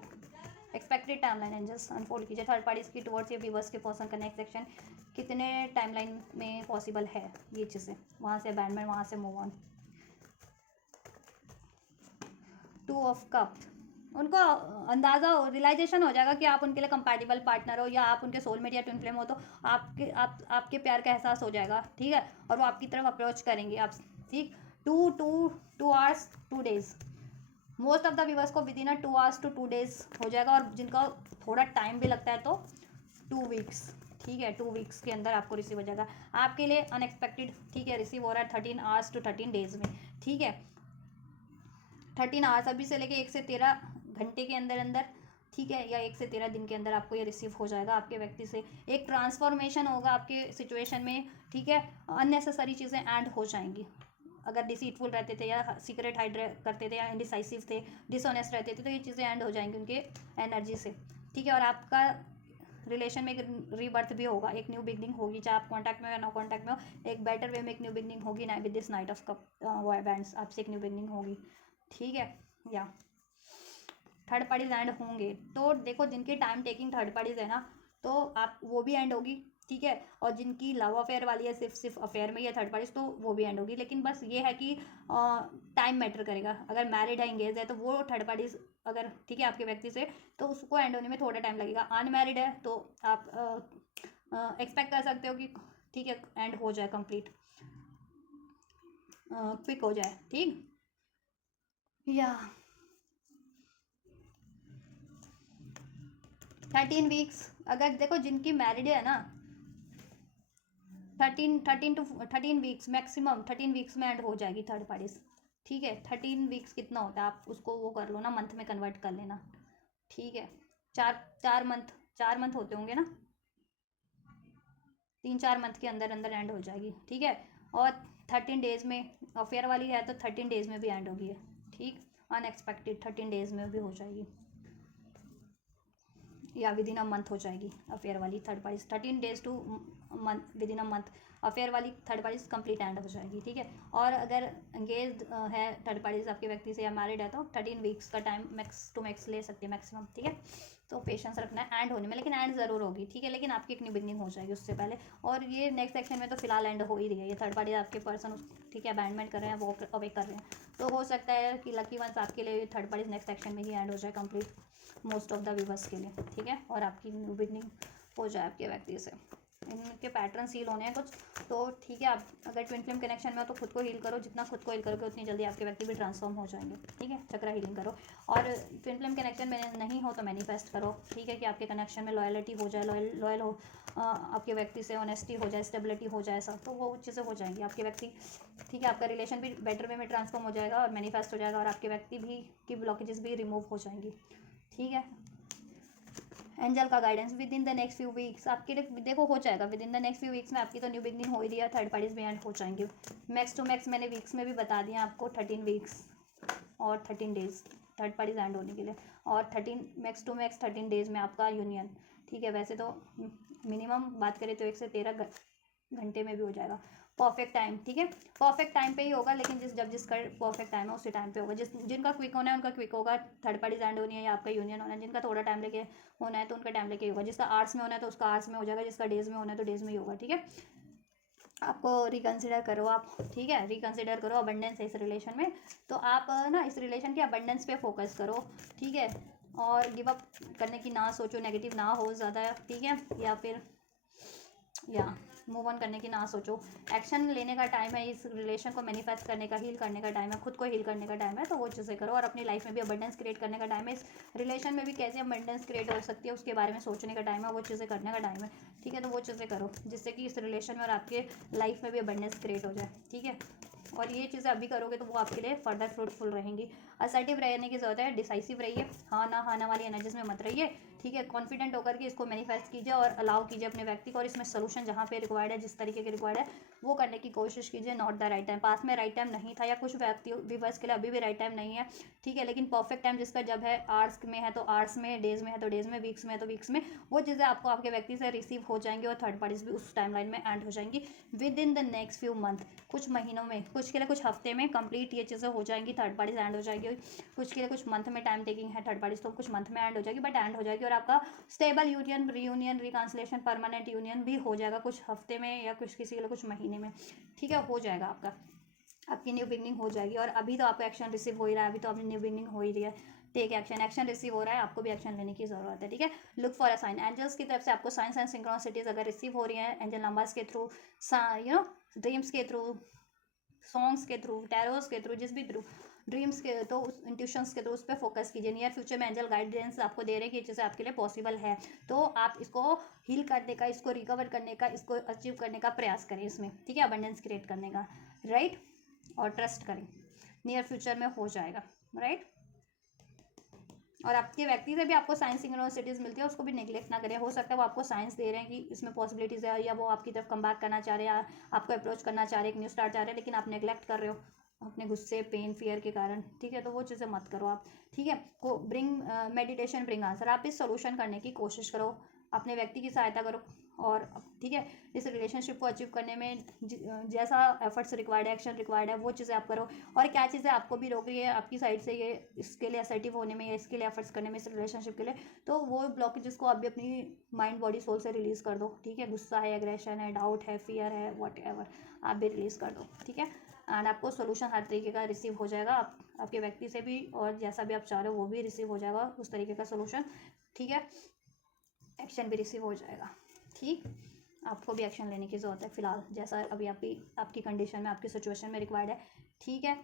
expected timeline angels unfold कीजिए थर्ड पार्टीज की टुवर्ड्स ये व्यूवर्स के पर्सन का नेक्स्ट एक्शन कितने टाइमलाइन में पॉसिबल है ये चीज़ें, वहाँ से अबैंडनमेंट, वहाँ से move on. Two of cup, उनको अंदाज़ा हो, रियलाइजेशन हो जाएगा कि आप उनके लिए कंपैटिबल पार्टनर हो या आप उनके सोलमेट या ट्विन फ्लेम हो, तो आपके प्यार का एहसास हो जाएगा, ठीक है, और वो आपकी तरफ अप्रोच करेंगे आप, ठीक। 2 hours 2 days, most of the viewers को within 2 hours to 2 days हो जाएगा, और जिनका थोड़ा टाइम भी लगता है तो 2 वीक्स, ठीक है, 2 वीक्स के अंदर आपको रिसीव हो जाएगा। आपके लिए अनएक्सपेक्टेड, ठीक है, रिसीव हो रहा है 13 आवर्स to 13 डेज में, ठीक है, 13 आवर्स अभी से लेके 1 से 13 घंटे के अंदर अंदर, ठीक है, या 1 से 13 दिन के अंदर आपको ये रिसीव हो जाएगा। आपके व्यक्ति से एक ट्रांसफॉर्मेशन होगा आपके सिचुएशन में, ठीक है, अननेसेसरी चीज़ें एंड हो जाएंगी। अगर डिसीटफुल रहते थे या सीक्रेट हाइड करते थे या इनडिसाइसिव थे, डिसऑनेस्ट रहते थे, तो ये चीज़ें एंड हो जाएंगी उनके एनर्जी से, ठीक है। और आपका रिलेशन में एक रीबर्थ भी होगा, एक न्यू बिगनिंग होगी, चाहे आप कॉन्टैक्ट में हो या नो कॉन्टैक्ट में हो, एक बेटर वे में एक न्यू बिगनिंग होगी ना, with this night of cup bands आपसे एक न्यू बिगनिंग होगी, ठीक है। या थर्ड पार्टीज एंड होंगे, तो देखो जिनकी टाइम टेकिंग थर्ड पार्टीज है ना, तो आप वो भी एंड होगी, ठीक है, और जिनकी लव अफेयर वाली है, सिर्फ अफेयर में ही है थर्ड पार्टीज, तो वो भी एंड होगी। लेकिन बस ये है कि टाइम मैटर करेगा, अगर मैरिड है, इंगेज है, तो वो थर्ड पार्टीज अगर, ठीक है, आपके व्यक्ति से, तो उसको एंड होने में थोड़ा टाइम लगेगा। अनमैरिड है तो आप एक्सपेक्ट कर सकते हो कि, ठीक है, एंड हो जाए कंप्लीट, क्विक हो जाए, ठीक। या 13 वीक्स, अगर देखो जिनकी मैरिड है ना, 13 वीक्स मैक्सिमम, 13 वीक्स में एंड हो जाएगी थर्ड पार्टीज, ठीक है। 13 वीक्स कितना होता है, आप उसको वो कर लो ना, मंथ में कन्वर्ट कर लेना, ठीक है। 4 मंथ होते होंगे ना, 3-4 मंथ के अंदर अंदर एंड हो जाएगी, ठीक है। और 13 डेज में अफेयर वाली है तो 13 डेज में भी एंड होगी, ठीक। अनएक्सपेक्टेड 13 डेज में भी हो जाएगी, या विद इन अ मंथ हो जाएगी अफेयर वाली third parties, 13 days two month, with in a month affair वाली थर्ड पार्टीज कंप्लीट एंड हो जाएगी, ठीक है। और अगर एंगेज है थर्ड पार्टीज आपके व्यक्ति से या मैरिड है, तो 13 वीक्स का टाइम मैक्स टू मैक्स ले सकती है, मैक्सिमम, ठीक है। तो पेशेंस रखना है एंड होने में, लेकिन एंड ज़रूर होगी, ठीक है, लेकिन आपकी एक न्यू बिगनिंग हो जाएगी उससे पहले। और ये नेक्स्ट सेक्शन में तो फिलहाल एंड हो ही रही है, ये थर्ड पार्टी आपके पर्सन, ठीक है, अबैंडनमेंट कर रहे हैं, वो अवे कर रहे हैं, तो हो सकता है कि लकी वंस आपके लिए थर्ड पार्टी नेक्स्ट सेक्शन में ही एंड हो जाए complete, most of the viewers के लिए, ठीक है। और आपकी न्यू बिगनिंग हो जाए आपके व्यक्ति से, इनके पैटर्न सील होने हैं कुछ, तो ठीक है। आप अगर ट्विन फ्लेम कनेक्शन में हो तो खुद को हील करो, जितना खुद को हील करोगे उतनी जल्दी आपके व्यक्ति भी ट्रांसफॉर्म हो जाएंगे, ठीक है। चक्रा हीलिंग करो, और ट्विन फ्लेम कनेक्शन में नहीं हो तो मैनिफेस्ट करो, ठीक है, कि आपके कनेक्शन में लॉयलिटी हो जाए, लॉयल हो, आपके व्यक्ति से ऑनेस्टी हो जाए, स्टेबिलिटी हो जाए, सब, तो वो चीज़ें हो जाएंगी आपके व्यक्ति, ठीक है। आपका रिलेशन भी बेटर वे में ट्रांसफॉर्म हो जाएगा और मैनिफेस्ट हो जाएगा, और आपके व्यक्ति भी की ब्लॉकेजेस भी रिमूव हो जाएंगी, ठीक है। एंजल का guidance with in the next few weeks आपके लिए देखो हो जाएगा, with in the next few weeks में आपकी तो न्यू बिगनिंग हो ही रही है, थर्ड पार्टीज भी एंड हो जाएंगे, मैक्स टू मैक्स मैंने वीक्स में भी बता दिया आपको, 13 वीक्स और 13 डेज थर्ड पार्टीज एंड होने के लिए, और 13 मैक्स टू मैक्स 13 डेज में आपका यूनियन, ठीक है। वैसे तो मिनिमम बात करें तो 1 से 13 घंटे में भी हो जाएगा, परफेक्ट टाइम, ठीक है, परफेक्ट टाइम पे ही होगा, लेकिन जब जिसका परफेक्ट टाइम है उसी टाइम पे होगा, जिनका क्विक होना है उनका क्विक होगा, थर्ड पार्टीज एंड होनी है या आपका यूनियन होना है, जिनका थोड़ा टाइम लेके होना है तो उनका टाइम लेके होगा, जिसका आर्ट्स में होना है तो उसका आर्ट्स में हो जाएगा, जिसका डेज में होना है तो डेज में ही होगा, ठीक है। आपको रिकन्सिडर करो आप, ठीक है, रिकन्सिडर करो, अबंडेंस है इस रिलेशन में, तो आप ना इस रिलेशन के अबंडेंस पे फोकस करो, ठीक है, और गिव अप करने की ना सोचो, नेगेटिव ना हो ज़्यादा, ठीक है, या फिर या मूव ऑन करने की ना सोचो, एक्शन लेने का टाइम है, इस रिलेशन को मैनिफेस्ट करने का, हील करने का टाइम है, खुद को हील करने का टाइम है, तो वो चीज़ें करो, और अपनी लाइफ में भी अबंडेंस क्रिएट करने का टाइम है, इस रिलेशन में भी कैसे अबंडेंस क्रिएट हो सकती है उसके बारे में सोचने का टाइम है, वो चीज़ें करने का टाइम है, ठीक है। तो वो चीज़ें करो जिससे कि इस रिलेशन में और आपके लाइफ में भी अबंडेंस क्रिएट हो जाए, ठीक है। और ये चीज़ें अभी करोगे तो वो आपके लिए फर्दर फ्रूटफुल रहेंगी। असर्टिव रहने की ज़रूरत है, डिसाइसिव रहिए, हाँ ना वाली एनर्जीज में मत रहिए, ठीक है, कॉन्फिडेंट होकर के इसको मैनिफेस्ट कीजिए और अलाउ कीजिए अपने व्यक्ति को, और इसमें सोल्यूशन जहाँ पे रिक्वायर्ड है, जिस तरीके के रिक्वायर्ड है वो करने की कोशिश कीजिए। नॉट द राइट टाइम, पास में राइट टाइम नहीं था, या कुछ व्यक्ति व्यूअर्स के लिए अभी भी राइट टाइम नहीं है, ठीक है, लेकिन परफेक्ट टाइम जिसका जब है, आवर्स में है तो आवर्स में, डेज में है तो डेज में, वीक्स में है तो वीक्स में, वो चीज़ें आपको आपके व्यक्ति से रिसीव हो जाएंगी और थर्ड पार्टीज भी उस टाइमलाइन में एंड हो जाएंगी with in the next few month. कुछ महीनों में, कुछ के लिए कुछ हफ्ते में कंप्लीट ये चीज़ें हो जाएंगी, थर्ड पार्टीज एंड हो जाएगी, कुछ के लिए कुछ मंथ में टाइम टेकिंग है थर्ड पार्टीज, तो कुछ मंथ में एंड हो जाएगी, बट एंड हो जाएगी, और आपका stable union, reunion, reconciliation, permanent union भी हो जाएगा कुछ हफ्ते में, या कुछ किसी के लिए कुछ महीने में, ठीक है, हो जाएगा आपका, आपकी न्यू बिगनिंग हो जाएगी। और अभी तो आपका एक्शन रिसीव हो ही रहा है, अभी तो आपकी न्यू बिगनिंग हो ही रही है, टेक एक्शन, एक्शन रिसीव हो रहा है, आपको भी एक्शन लेने की जरूरत है, ठीक है। Look for a sign, angels की तरफ से आपको साइंस एंड सिंक्रोनिसिटीज अगर रिसीव हो रही है, एंजल नंबर्स के थ्रू, ड्रीम्स के थ्रू, सॉन्ग्स के थ्रू, टैरोस के थ्रू, जिस भी थ्रू, ड्रीम्स के, तो उस इंट्यूशंस के थ्रू उस पर फोकस कीजिए। नियर फ्यूचर में एंजल गाइडेंस आपको दे रहे हैं कि ये चीज़ें आपके लिए पॉसिबल है, तो आप इसको हील करने का, इसको रिकवर करने का, इसको अचीव करने का प्रयास करें इसमें, ठीक है, अबंडेंस क्रिएट करने का, राइट, और ट्रस्ट करें, नियर फ्यूचर में हो जाएगा, राइट। और आपके व्यक्ति से भी आपको साइंस सिंक्रोनिसिटीज मिलती है, उसको भी नेग्लेक्ट ना करें, हो सकता है वो आपको साइंस दे रहे हैं कि इसमें पॉसिबिलिटीज़ है, या वो आपकी तरफ कम बैक करना चाह रहे हैं, आपको अप्रोच करना चाह रहे हैं, एक न्यू स्टार्ट चाह रहे हैं, लेकिन आप नेग्लेक्ट कर रहे हो अपने गुस्से, पेन, फियर के कारण, ठीक है, तो वो चीज़ें मत करो आप, ठीक है। को ब्रिंग मेडिटेशन ब्रिंग आंसर, आप इस सोल्यूशन करने की कोशिश करो, अपने व्यक्ति की सहायता करो, और ठीक है, इस रिलेशनशिप को अचीव करने में जैसा एफर्ट्स रिक्वायर्ड है, एक्शन रिक्वायर्ड है, वो चीज़ें आप करो, और क्या चीज़ें आपको भी रोक रही है आपकी साइड से ये इसके लिए असर्टिव होने में, या इसके लिए एफर्ट्स करने में, इस रिलेशनशिप के लिए, तो वो ब्लॉकेजेस को आप भी अपनी माइंड, बॉडी, सोल से रिलीज़ कर दो, ठीक है। गुस्सा है, एग्रेशन है, डाउट है, फियर है, वॉट एवर, आप भी रिलीज़ कर दो, ठीक है, एंड आपको सोल्यूशन हर तरीके का रिसीव हो जाएगा, आपके व्यक्ति से भी, और जैसा भी आप चाह रहे हो वो भी रिसीव हो जाएगा, उस तरीके का सोल्यूशन, ठीक है, एक्शन भी रिसीव हो जाएगा, ठीक। आपको भी एक्शन लेने की ज़रूरत है फिलहाल, जैसा अभी आपकी कंडीशन में, आपकी सिचुएशन में रिक्वायर्ड है, ठीक है,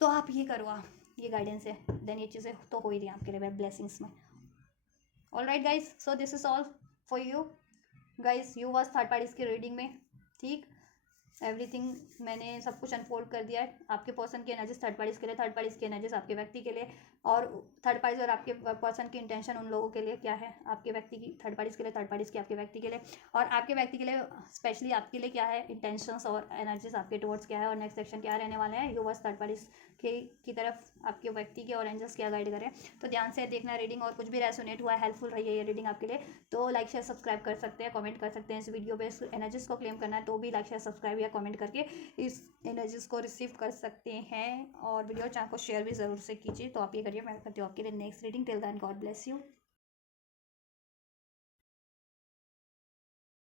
तो आप ये करो, आप ये गाइडेंस है, देन ये चीज़ें तो हो ही रही हैं आपके लिए ब्लेसिंग्स में। All right guys, so this is all for you guys, you was third parties की रीडिंग में, ठीक, एवरीथिंग मैंने सब कुछ अनफोल्ड कर दिया है, आपके पर्सन की एनर्जीज थर्ड पार्टीज के लिए, थर्ड पार्टीज की एनर्जीज आपके व्यक्ति के लिए, और थर्ड पार्टीज और आपके पर्सन की इंटेंशन उन लोगों के लिए क्या है, आपके व्यक्ति की थर्ड पार्टीज के लिए, थर्ड पार्टीज की आपके व्यक्ति के लिए, और आपके व्यक्ति के लिए स्पेशली आपके लिए क्या है इंटेंशंस और एनर्जीज आपके टुवर्ड्स क्या है, और नेक्स्ट सेक्शन क्या रहने वाले हैं, यूवर्स थर्ड पार्टीज की तरफ आपके व्यक्ति के और एंजल्स क्या गाइड करें, तो ध्यान से देखना रीडिंग, और कुछ भी रेसोनेट हुआ है, हेल्पफुल रही है ये रीडिंग आपके लिए, तो लाइक शेयर सब्सक्राइब कर सकते हैं, कमेंट कर सकते हैं, इस वीडियो पे एनर्जीज को क्लेम करना है तो भी लाइक शेयर सब्सक्राइब या कमेंट करके इस एनर्जीज को रिसीव कर सकते हैं, और वीडियो चाहे को शेयर भी ज़रूर से कीजिए, तो आप ये करिए, मैं करती हूँ आपके लिए next reading. Till then God bless you.